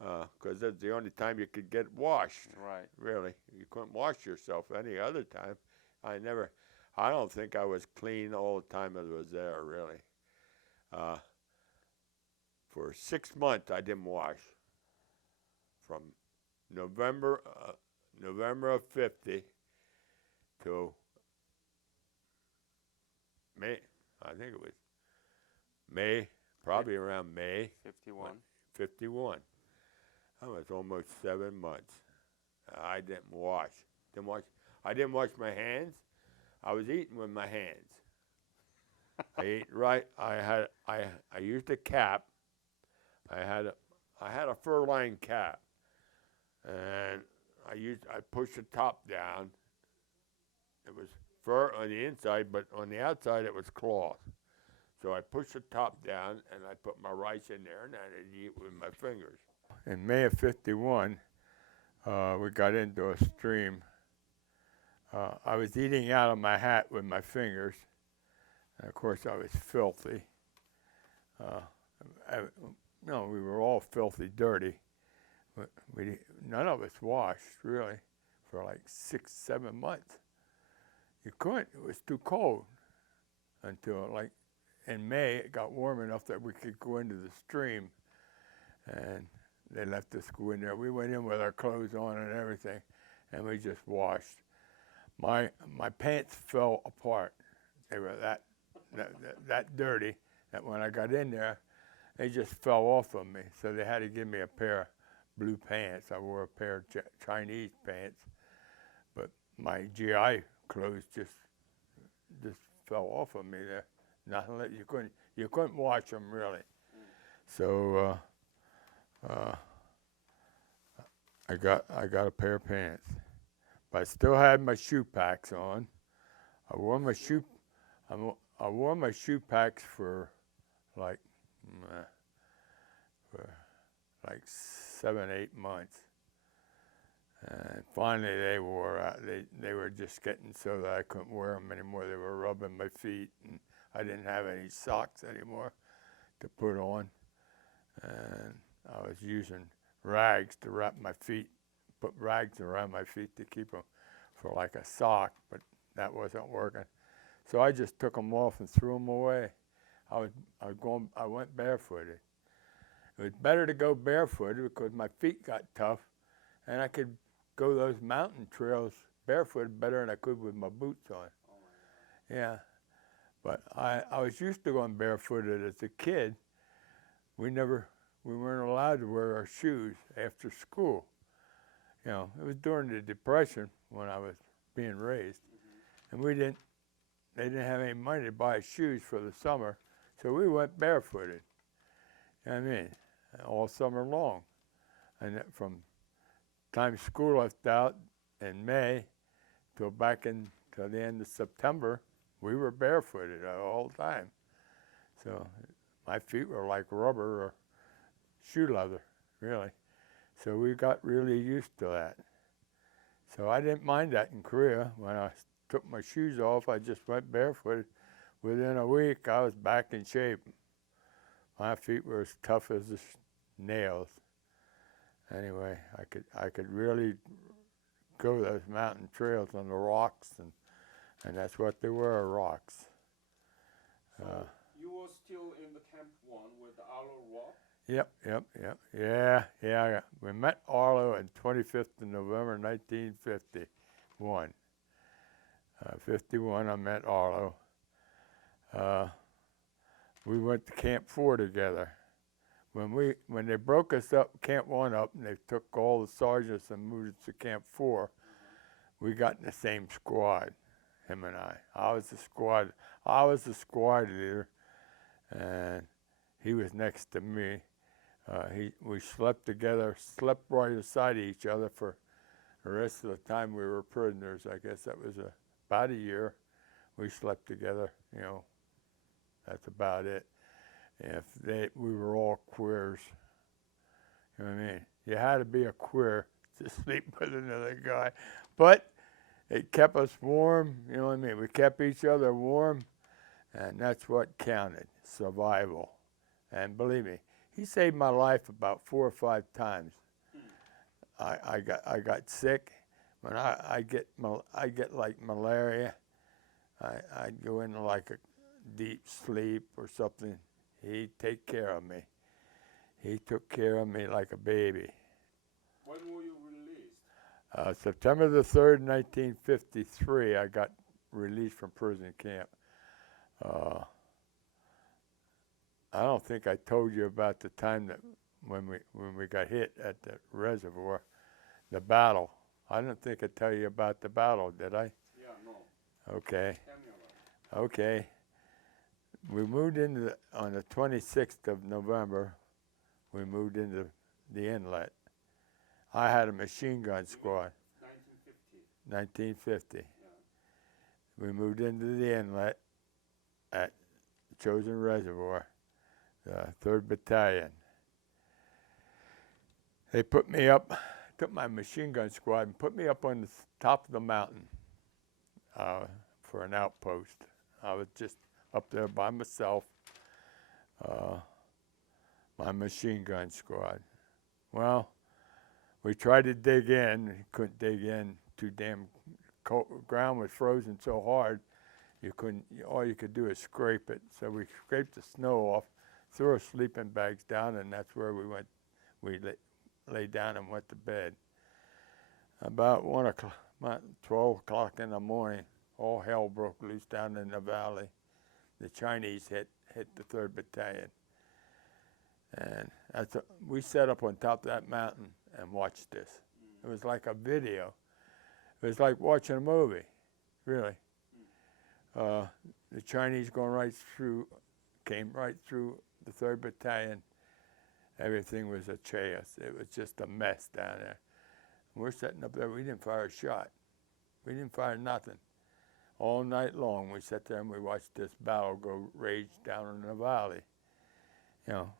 because that's the only time you could get washed. Right. Really, you couldn't wash yourself any other time. I don't think I was clean all the time I was there, really. For 6 months, I didn't wash. From November of 50 to May. I think it was May, probably around May. 51. That was almost 7 months. I didn't wash. I didn't wash my hands. I was eating with my hands. I ate right. I used a cap. I had a fur-lined cap, and I pushed the top down. It was fur on the inside, but on the outside it was cloth. So I pushed the top down, and I put my rice in there, and I'd eat with my fingers. In May of 51, we got into a stream. I was eating out of my hat with my fingers, And of course, I was filthy. No, we were all filthy dirty. None of us washed, really, for like 6, 7 months. You couldn't. It was too cold until, like, in May, it got warm enough that we could go into the stream. And they left us go in there. We went in with our clothes on and everything, and we just washed. My pants fell apart. They were that dirty that when I got in there, they just fell off of me. So they had to give me a pair of blue pants. I wore a pair of Chinese pants, but my GI clothes just fell off of me there. Nothing that you couldn't wash them really. So I got a pair of pants, but I still had my shoe packs on. I wore my shoe packs for like 7, 8 months, and finally they wore out. They were just getting so that I couldn't wear them anymore. They were rubbing my feet, and I didn't have any socks anymore to put on, and I was using rags to wrap my feet, put rags around my feet to keep them for like a sock, but that wasn't working. So I just took them off and threw them away. I went barefooted. It was better to go barefooted because my feet got tough, and I could go those mountain trails barefooted better than I could with my boots on. Yeah, but I was used to going barefooted as a kid. We weren't allowed to wear our shoes after school. You know, it was during the Depression when I was being raised, and they didn't have any money to buy shoes for the summer, so we went barefooted. You know what I mean? All summer long. And from time school left out in May till the end of September, we were barefooted all the time. So my feet were like rubber or shoe leather, really. So we got really used to that. So I didn't mind that in Korea. When I took my shoes off, I just went barefooted. Within a week, I was back in shape. My feet were as tough as the nails. Anyway, I could really go those mountain trails on the rocks, and that's what they were, rocks. So you were still in the Camp 1 with Arlo Rock? Yep. Yeah. We met Arlo on 25th of November, 1951. 51, I met Arlo. We went to Camp 4 together. When they broke us up, Camp 1 up, and they took all the sergeants and moved us to Camp 4, we got in the same squad, him and I. I was the squad leader, and he was next to me. We slept together, slept right beside each other for the rest of the time we were prisoners. I guess that was about a year. We slept together, you know. That's about it. We were all queers. You know what I mean? You had to be a queer to sleep with another guy. But it kept us warm, you know what I mean? We kept each other warm, and that's what counted, survival. And believe me, he saved my life about 4 or 5 times. I got sick. When I get like malaria, I'd go into like a deep sleep or something. He'd take care of me. He took care of me like a baby. When were you released? September the 3rd, 1953, I got released from prison camp. I don't think I told you about the time that when we got hit at the reservoir, the battle. I don't think I tell you about the battle, did I? Yeah, no. Okay. Tell me about it. Okay. We moved on the 26th of November, we moved into the inlet. I had a machine gun squad. 1950. Yeah. We moved into the inlet at Chosin Reservoir, the 3rd Battalion. They took my machine gun squad and put me up on the top of the mountain for an outpost. I was just up there by myself, my machine gun squad. Well, we tried to dig in, couldn't dig in, too damn cold. Ground was frozen so hard, you couldn't, all you could do is scrape it. So we scraped the snow off, threw our sleeping bags down, and that's where we went. We lay down and went to bed. About 12 o'clock in the morning, all hell broke loose down in the valley. The Chinese hit the 3rd Battalion. And we sat up on top of that mountain and watched this. It was like a video. It was like watching a movie, really. The Chinese came right through the 3rd Battalion. Everything was a chaos. It was just a mess down there. We're sitting up there. We didn't fire a shot. We didn't fire nothing. All night long, we sat there and we watched this battle rage down in the valley. You know,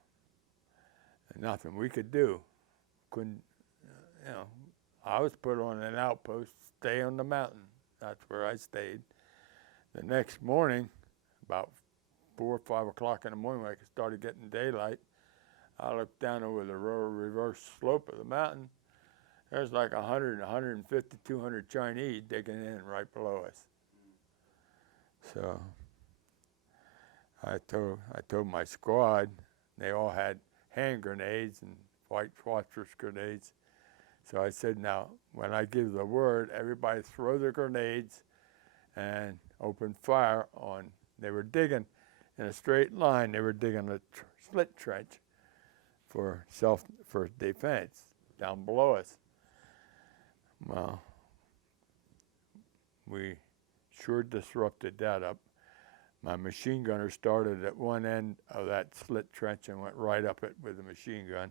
nothing we could do. Couldn't, you know. I was put on an outpost, stay on the mountain. That's where I stayed. The next morning, about 4 or 5 o'clock in the morning, when I started getting daylight, I looked down over the reverse slope of the mountain. There's like 100, 150, 200 Chinese digging in right below us. So I told my squad, they all had hand grenades and white phosphorus grenades. So I said, now, when I give the word, everybody throw their grenades and open fire on. They were digging in a straight line. They were digging a slit trench for defense down below us. Well, we sure disrupted that up. My machine gunner started at one end of that slit trench and went right up it with a machine gun.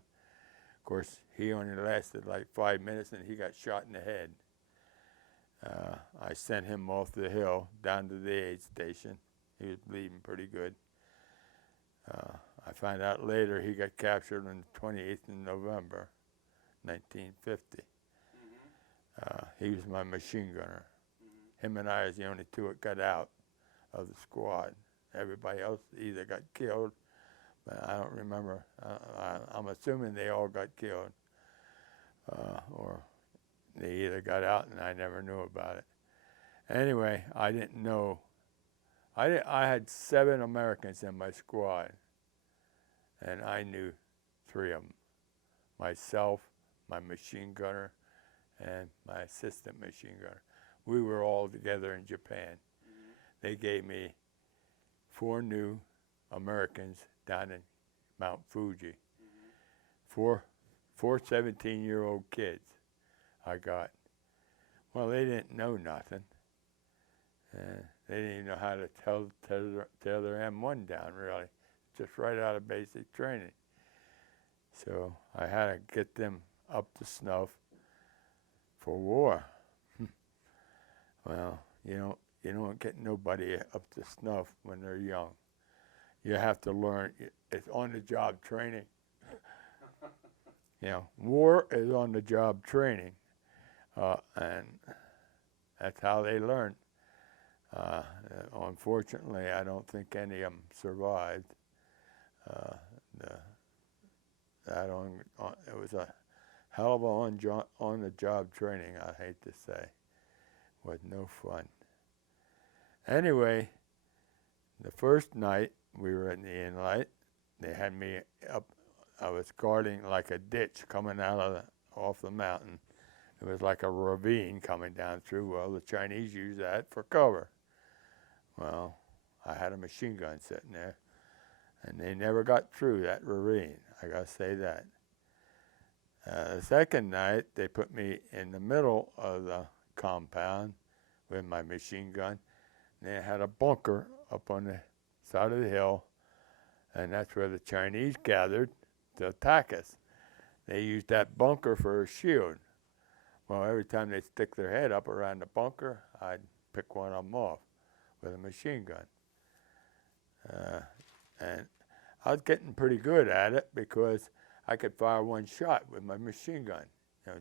Of course, he only lasted like 5 minutes and he got shot in the head. I sent him off the hill down to the aid station. He was bleeding pretty good. I found out later he got captured on the 28th of November, 1950. He was my machine gunner. Him and I was the only two that got out of the squad. Everybody else either got killed, but I don't remember. I'm assuming they all got killed, or they either got out and I never knew about it. Anyway, I didn't know. I had 7 Americans in my squad, and I knew 3 of them. Myself, my machine gunner, and my assistant machine gunner. We were all together in Japan. They gave me 4 new Americans down in Mount Fuji. 4 17-year-old kids I got. Well, they didn't know nothing. They didn't even know how to tear their M1 down, really. Just right out of basic training. So I had to get them up to snuff for war. Well, you don't get nobody up to snuff when they're young. You have to learn. It's on-the-job training. War is on-the-job training, and that's how they learn. Unfortunately, I don't think any of them survived. It was a hell of a on-the-job training, I hate to say. Was no fun. Anyway, the first night we were in the inlet, they had me up. I was guarding like a ditch coming out off the mountain. It was like a ravine coming down through. Well, the Chinese used that for cover. Well, I had a machine gun sitting there, and they never got through that ravine. I gotta say that. The second night, they put me in the middle of the compound with my machine gun. They had a bunker up on the side of the hill, and that's where the Chinese gathered to attack us. They used that bunker for a shield. Well, every time they'd stick their head up around the bunker, I'd pick one of them off with a machine gun. And I was getting pretty good at it because I could fire one shot with my machine gun.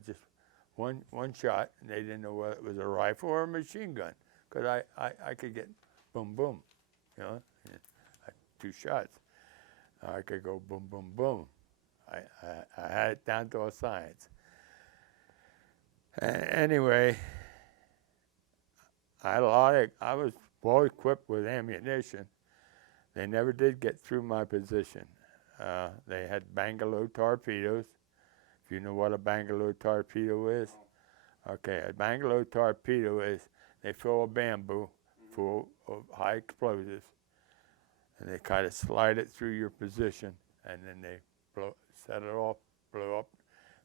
Just one shot, and they didn't know whether it was a rifle or a machine gun, because I could get boom, boom, 2 shots. I could go boom, boom, boom. I had it down to a science. Anyway, I was well equipped with ammunition. They never did get through my position. They had Bangalore torpedoes. If you know what a Bangalore torpedo is. Okay, a Bangalore torpedo is they throw a bamboo full of high explosives, and they kind of slide it through your position, and then they set it off, blow up,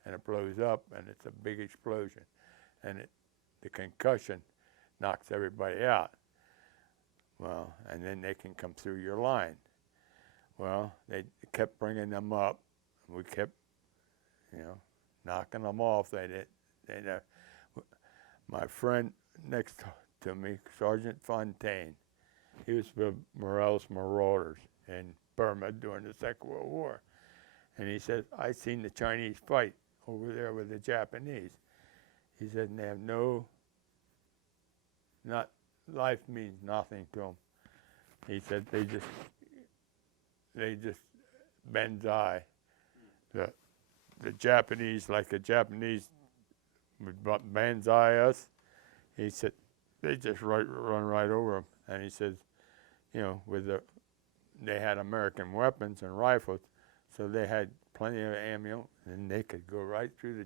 and it blows up, and it's a big explosion, and the concussion knocks everybody out. Well, and then they can come through your line. Well, they kept bringing them up. We kept, knocking them off. My friend next to me, Sergeant Fontaine, he was with Morell's Marauders in Burma during the Second World War. And he said, I seen the Chinese fight over there with the Japanese. He said, and they have life means nothing to them. He said, they just banzai. The Japanese, like the Japanese would banzai us, he said, they just run right over them. And he says, they had American weapons and rifles, so they had plenty of ammo, and they could go right through the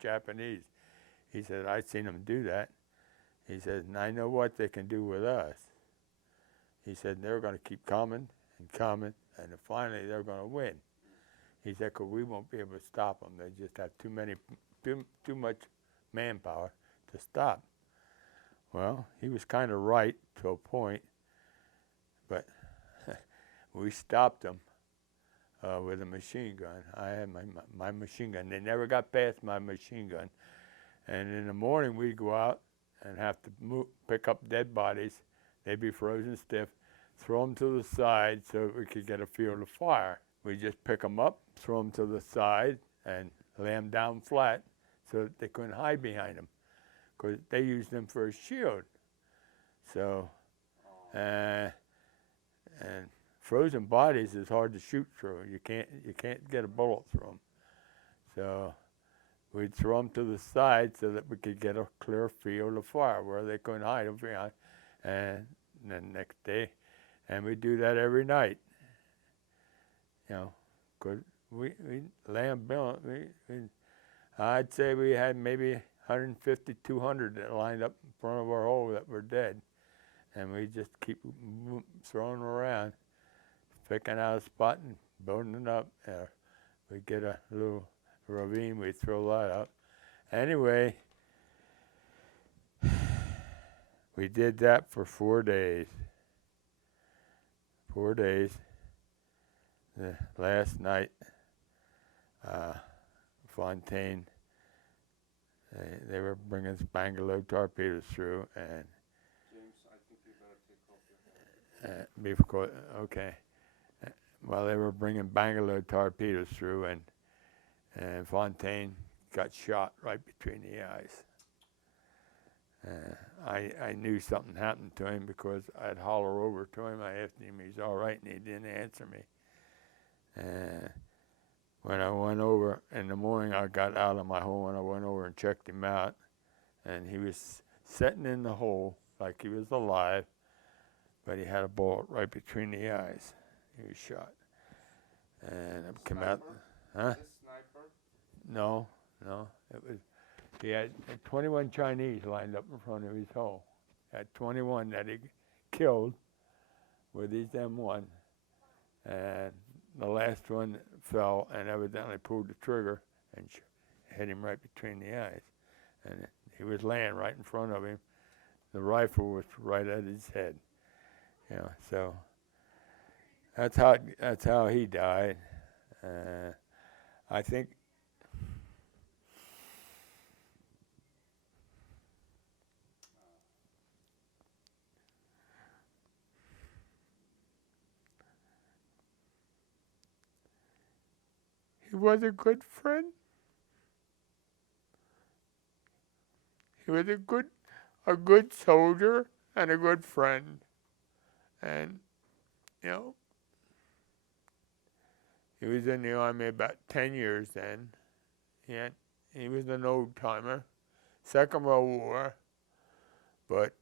Japanese. He said, I seen them do that. He said, and I know what they can do with us. He said, they're going to keep coming and coming, and finally they're going to win. He said, 'cause we won't be able to stop them. They just have too much manpower to stop. Well, he was kind of right to a point, but we stopped them with a machine gun. I had my machine gun. They never got past my machine gun. And in the morning, we'd go out and have to pick up dead bodies. They'd be frozen stiff, throw them to the side so we could get a field of fire. We just pick them up, throw them to the side, and lay them down flat so that they couldn't hide behind them, because they used them for a shield. So, and frozen bodies is hard to shoot through. You can't get a bullet through them. So we'd throw them to the side so that we could get a clear field of fire where they couldn't hide them behind. And then next day, and we do that every night. 'Cause we lay them down. I'd say we had maybe 150, 200 that lined up in front of our hole that were dead. And we just keep throwing them around, picking out a spot and building it up. We'd get a little ravine, we'd throw that up. Anyway, we did that for 4 days. 4 days. The last night, Fontaine, they were bringing Bangalore torpedoes through, and James, I think you better take off your hat. okay. Well, they were bringing Bangalore torpedoes through, and Fontaine got shot right between the eyes. I knew something happened to him because I'd holler over to him. I asked him if he's all right, and he didn't answer me. When I went over in the morning, I got out of my hole and I went over and checked him out, and he was sitting in the hole like he was alive, but he had a bullet right between the eyes. He was shot, and I came out. Huh? Sniper? No. It was. He had 21 Chinese lined up in front of his hole. Had 21 that he killed with his M1, and the last one fell and evidently pulled the trigger and hit him right between the eyes. And he was laying right in front of him. The rifle was right at his head. So that's how he died. I think he was a good friend. He was a good soldier and a good friend. And, He was in the Army about 10 years then. He was an old-timer, Second World War, but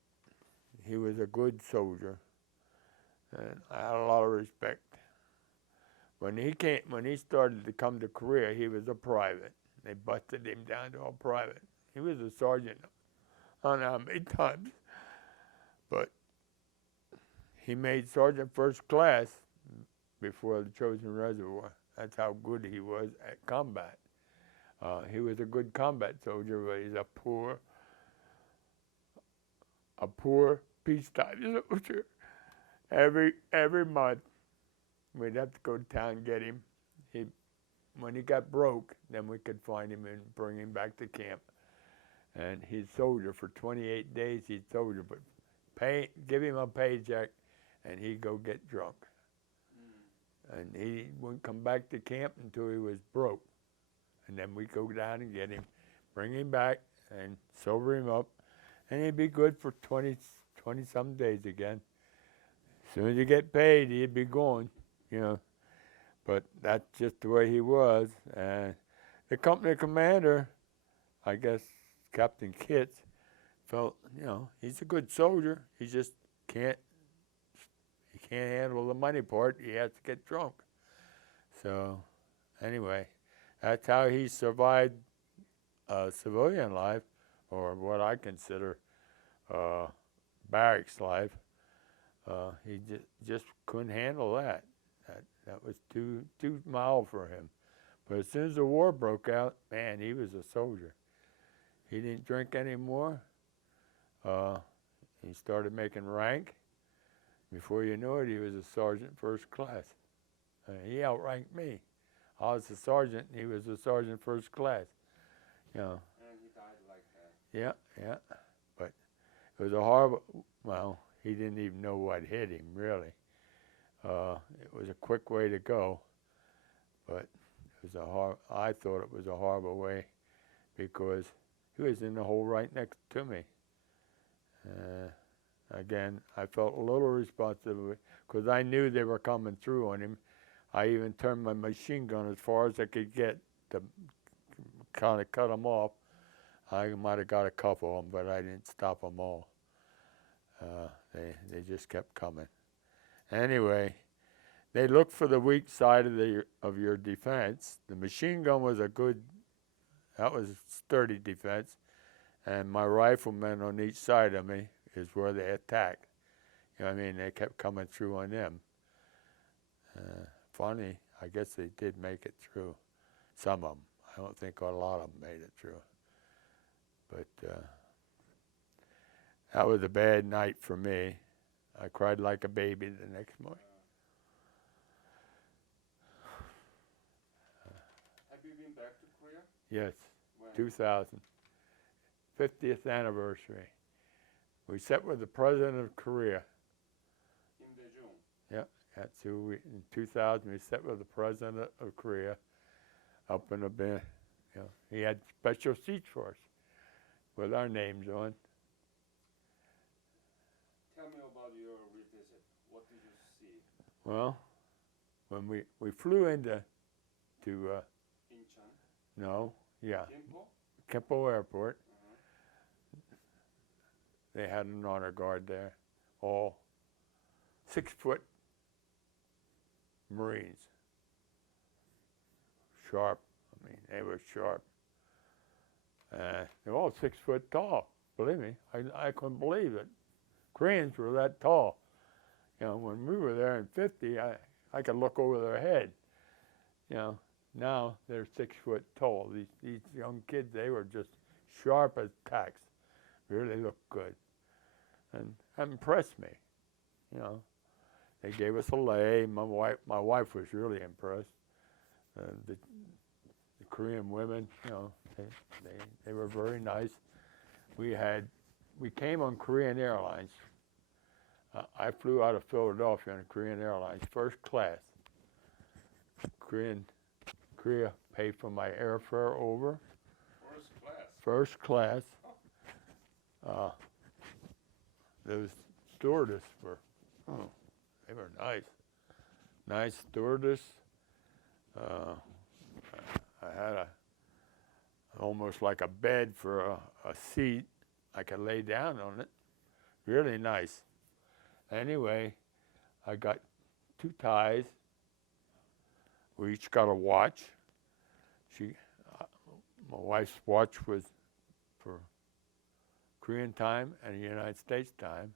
he was a good soldier, and I had a lot of respect. When he started to come to Korea, he was a private. They busted him down to a private. He was a sergeant, I don't know how many times, but he made sergeant first class before the Chosin Reservoir. That's how good he was at combat. He was a good combat soldier, but he's a poor peacetime soldier. Every month, we'd have to go to town and get him. When he got broke, then we could find him and bring him back to camp. And he'd soldier for 28 days. He'd soldier, but give him a paycheck, and he'd go get drunk. And he wouldn't come back to camp until he was broke. And then we'd go down and get him, bring him back, and sober him up, and he'd be good for 20-some days again. As soon as you get paid, he'd be gone, you know. But that's just the way he was. And the company commander, I guess Captain Kitts, felt, you know, he's a good soldier. He just can't handle the money part. He has to get drunk. So anyway, that's how he survived civilian life, or what I consider barracks life. He just couldn't handle that. That was too mild for him. But as soon as the war broke out, man, he was a soldier. He didn't drink anymore. He started making rank. Before you know it, he was a sergeant first class. He outranked me. I was a sergeant, and he was a sergeant first class. You know. And he died like that. Yeah. But it was a horrible. Well, he didn't even know what hit him, really. It was a quick way to go, but it was I thought it was a horrible way, because he was in the hole right next to me. Again, I felt a little responsible because I knew they were coming through on him. I even turned my machine gun as far as I could get to kind of cut them off. I might have got a couple of them, but I didn't stop them all. They just kept coming. Anyway, they looked for the weak side of your defense. The machine gun was that was sturdy defense, and my riflemen on each side of me is where they attacked. You know what I mean? They kept coming through on them. Funny, I guess they did make it through. Some of them. I don't think a lot of them made it through. But that was a bad night for me. I cried like a baby the next morning. Have you been back to Korea? Yes, When? 2000. 50th anniversary. We sat with the President of Korea. In Daejeon. Yeah, that's who in 2000 we sat with the President of Korea up in a bed. You know, he had special seats for us with our names on. Tell me about your revisit. What did you see? Well, when we flew into Incheon? no, yeah, Gimpo? Gimpo Airport. They had an honor guard there, all 6-foot Marines. Sharp. I mean, they were sharp. They're all 6 foot tall. Believe me, I couldn't believe it. Koreans were that tall. You know, when we were there in 50, I could look over their head. You know, now they're 6 foot tall. These young kids, they were just sharp as tacks. Really looked good. And that impressed me. You know, they gave us a lei. My wife was really impressed. The Korean women, you know, they were very nice. We came on Korean Airlines. I flew out of Philadelphia on Korean Airlines, first class. Korea paid for my airfare over. First class? First class. Those stewardess were, they were nice. Nice stewardess. I had almost like a bed for a seat. I could lay down on it. Really nice. Anyway, I got 2 ties. We each got a watch. My wife's watch was for Korean time and United States time.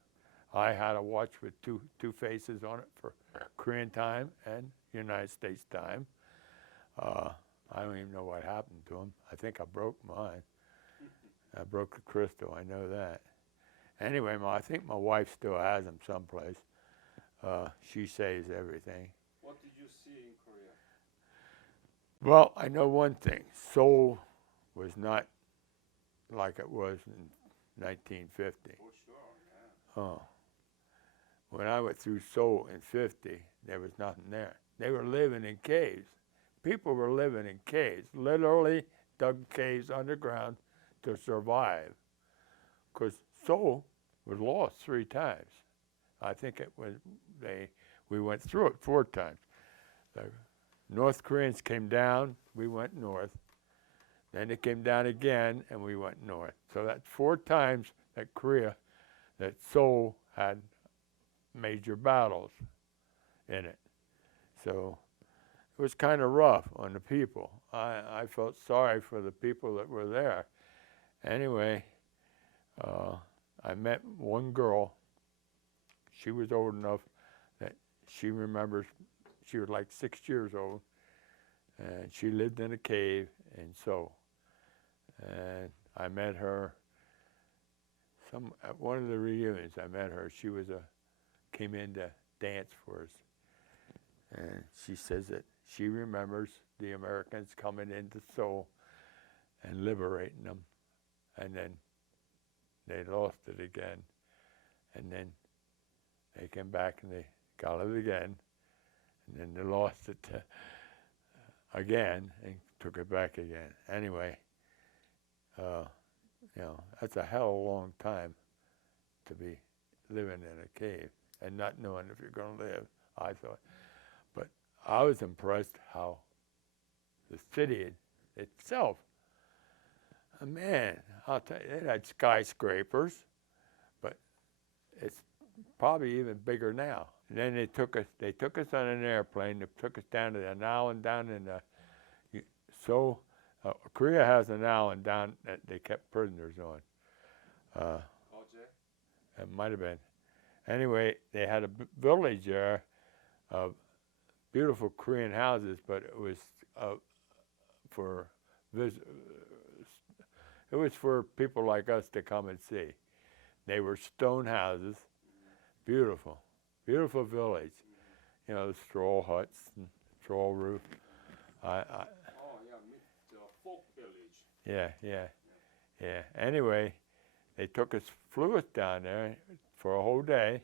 I had a watch with two faces on it for Korean time and United States time. I don't even know what happened to them. I think I broke mine. I broke the crystal, I know that. Anyway, I think my wife still has them someplace. She saves everything. What did you see in Korea? Well, I know one thing. Seoul was not like it was in 1950. For sure, yeah. When I went through Seoul in 50, there was nothing there. They were living in caves. People were living in caves, literally dug caves underground to survive. Because Seoul was lost 3 times. I think it was we went through it 4 times. The North Koreans came down, we went north. Then they came down again, and we went north. So that's 4 times that Seoul had major battles in it. So it was kind of rough on the people. I felt sorry for the people that were there. Anyway, I met one girl. She was old enough that she remembers. She was like 6 years old, and she lived in a cave in Seoul. And I met her at one of the reunions. I met her. She came in to dance for us, and she says that she remembers the Americans coming into Seoul and liberating them, and then they lost it again, and then they came back and they got it again, and then they lost it again and took it back again. Anyway, that's a hell of a long time to be living in a cave and not knowing if you're going to live, I thought. But I was impressed how the city itself, man, I'll tell you, it had skyscrapers, but it's probably even bigger now. And then they took us on an airplane. They took us down to an island down in Seoul. Korea has an island down that they kept prisoners on. It might have been. Anyway, they had a village there of beautiful Korean houses, but it was for people like us to come and see. They were stone houses, beautiful, beautiful village. You know, the straw huts and straw roof. Folk village. Yeah. Anyway, they flew us down there for a whole day.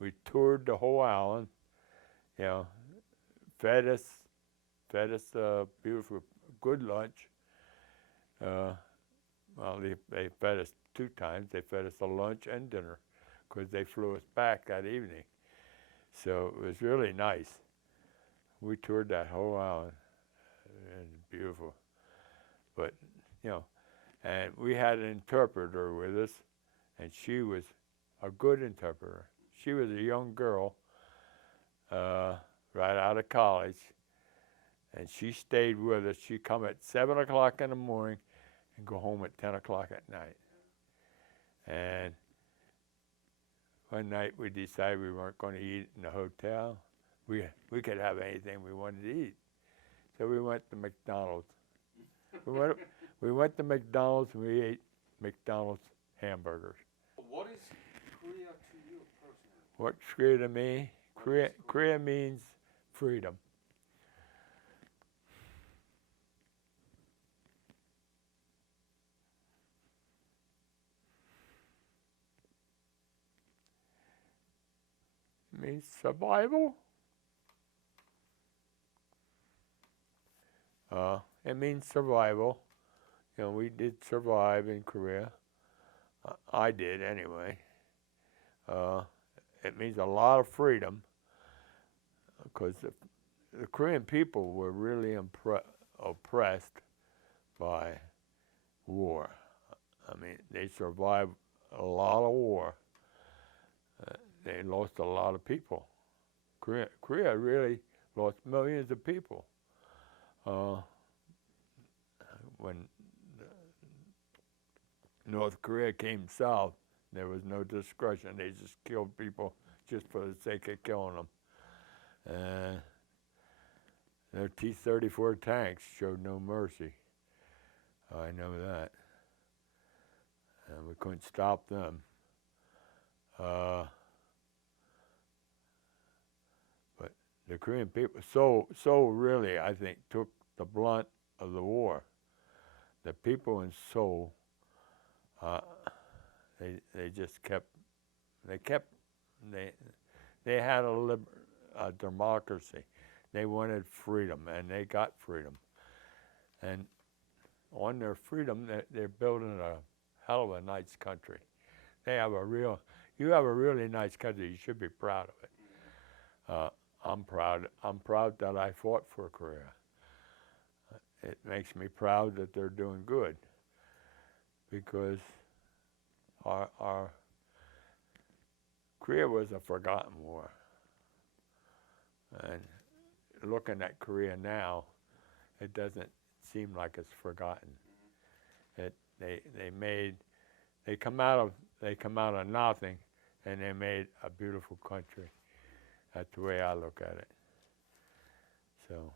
We toured the whole island. You know, fed us a beautiful, good lunch. Well, they fed us 2 times. They fed us a lunch and dinner because they flew us back that evening. So it was really nice. We toured that whole island. It was beautiful. But, and we had an interpreter with us, and she was a good interpreter. She was a young girl right out of college, and she stayed with us. She'd come at 7 o'clock in the morning and go home at 10 o'clock at night. And one night we decided we weren't going to eat in the hotel. We could have anything we wanted to eat. So we went to McDonald's. We went to McDonald's and we ate McDonald's hamburgers. What is Korea to you personally? What's Korea to me? Korea means freedom. It means survival. It means survival. We did survive in Korea. I did anyway. It means a lot of freedom because the Korean people were really oppressed by war. I mean, they survived a lot of war. They lost a lot of people. Korea really lost millions of people. When North Korea came south, there was no discretion. They just killed people just for the sake of killing them. Their T-34 tanks showed no mercy. I know that. And we couldn't stop them. But the Korean people so really, I think, took the blunt of the war. The people in Seoul, they just kept, they had a democracy. They wanted freedom, and they got freedom. And on their freedom, they're building a hell of a nice country. You have a really nice country. You should be proud of it. I'm proud that I fought for Korea. It makes me proud that they're doing good, because our Korea was a forgotten war. And looking at Korea now, it doesn't seem like it's forgotten. They come out of nothing, and they made a beautiful country. That's the way I look at it. So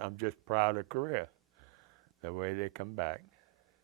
I'm just proud of Korea, the way they come back.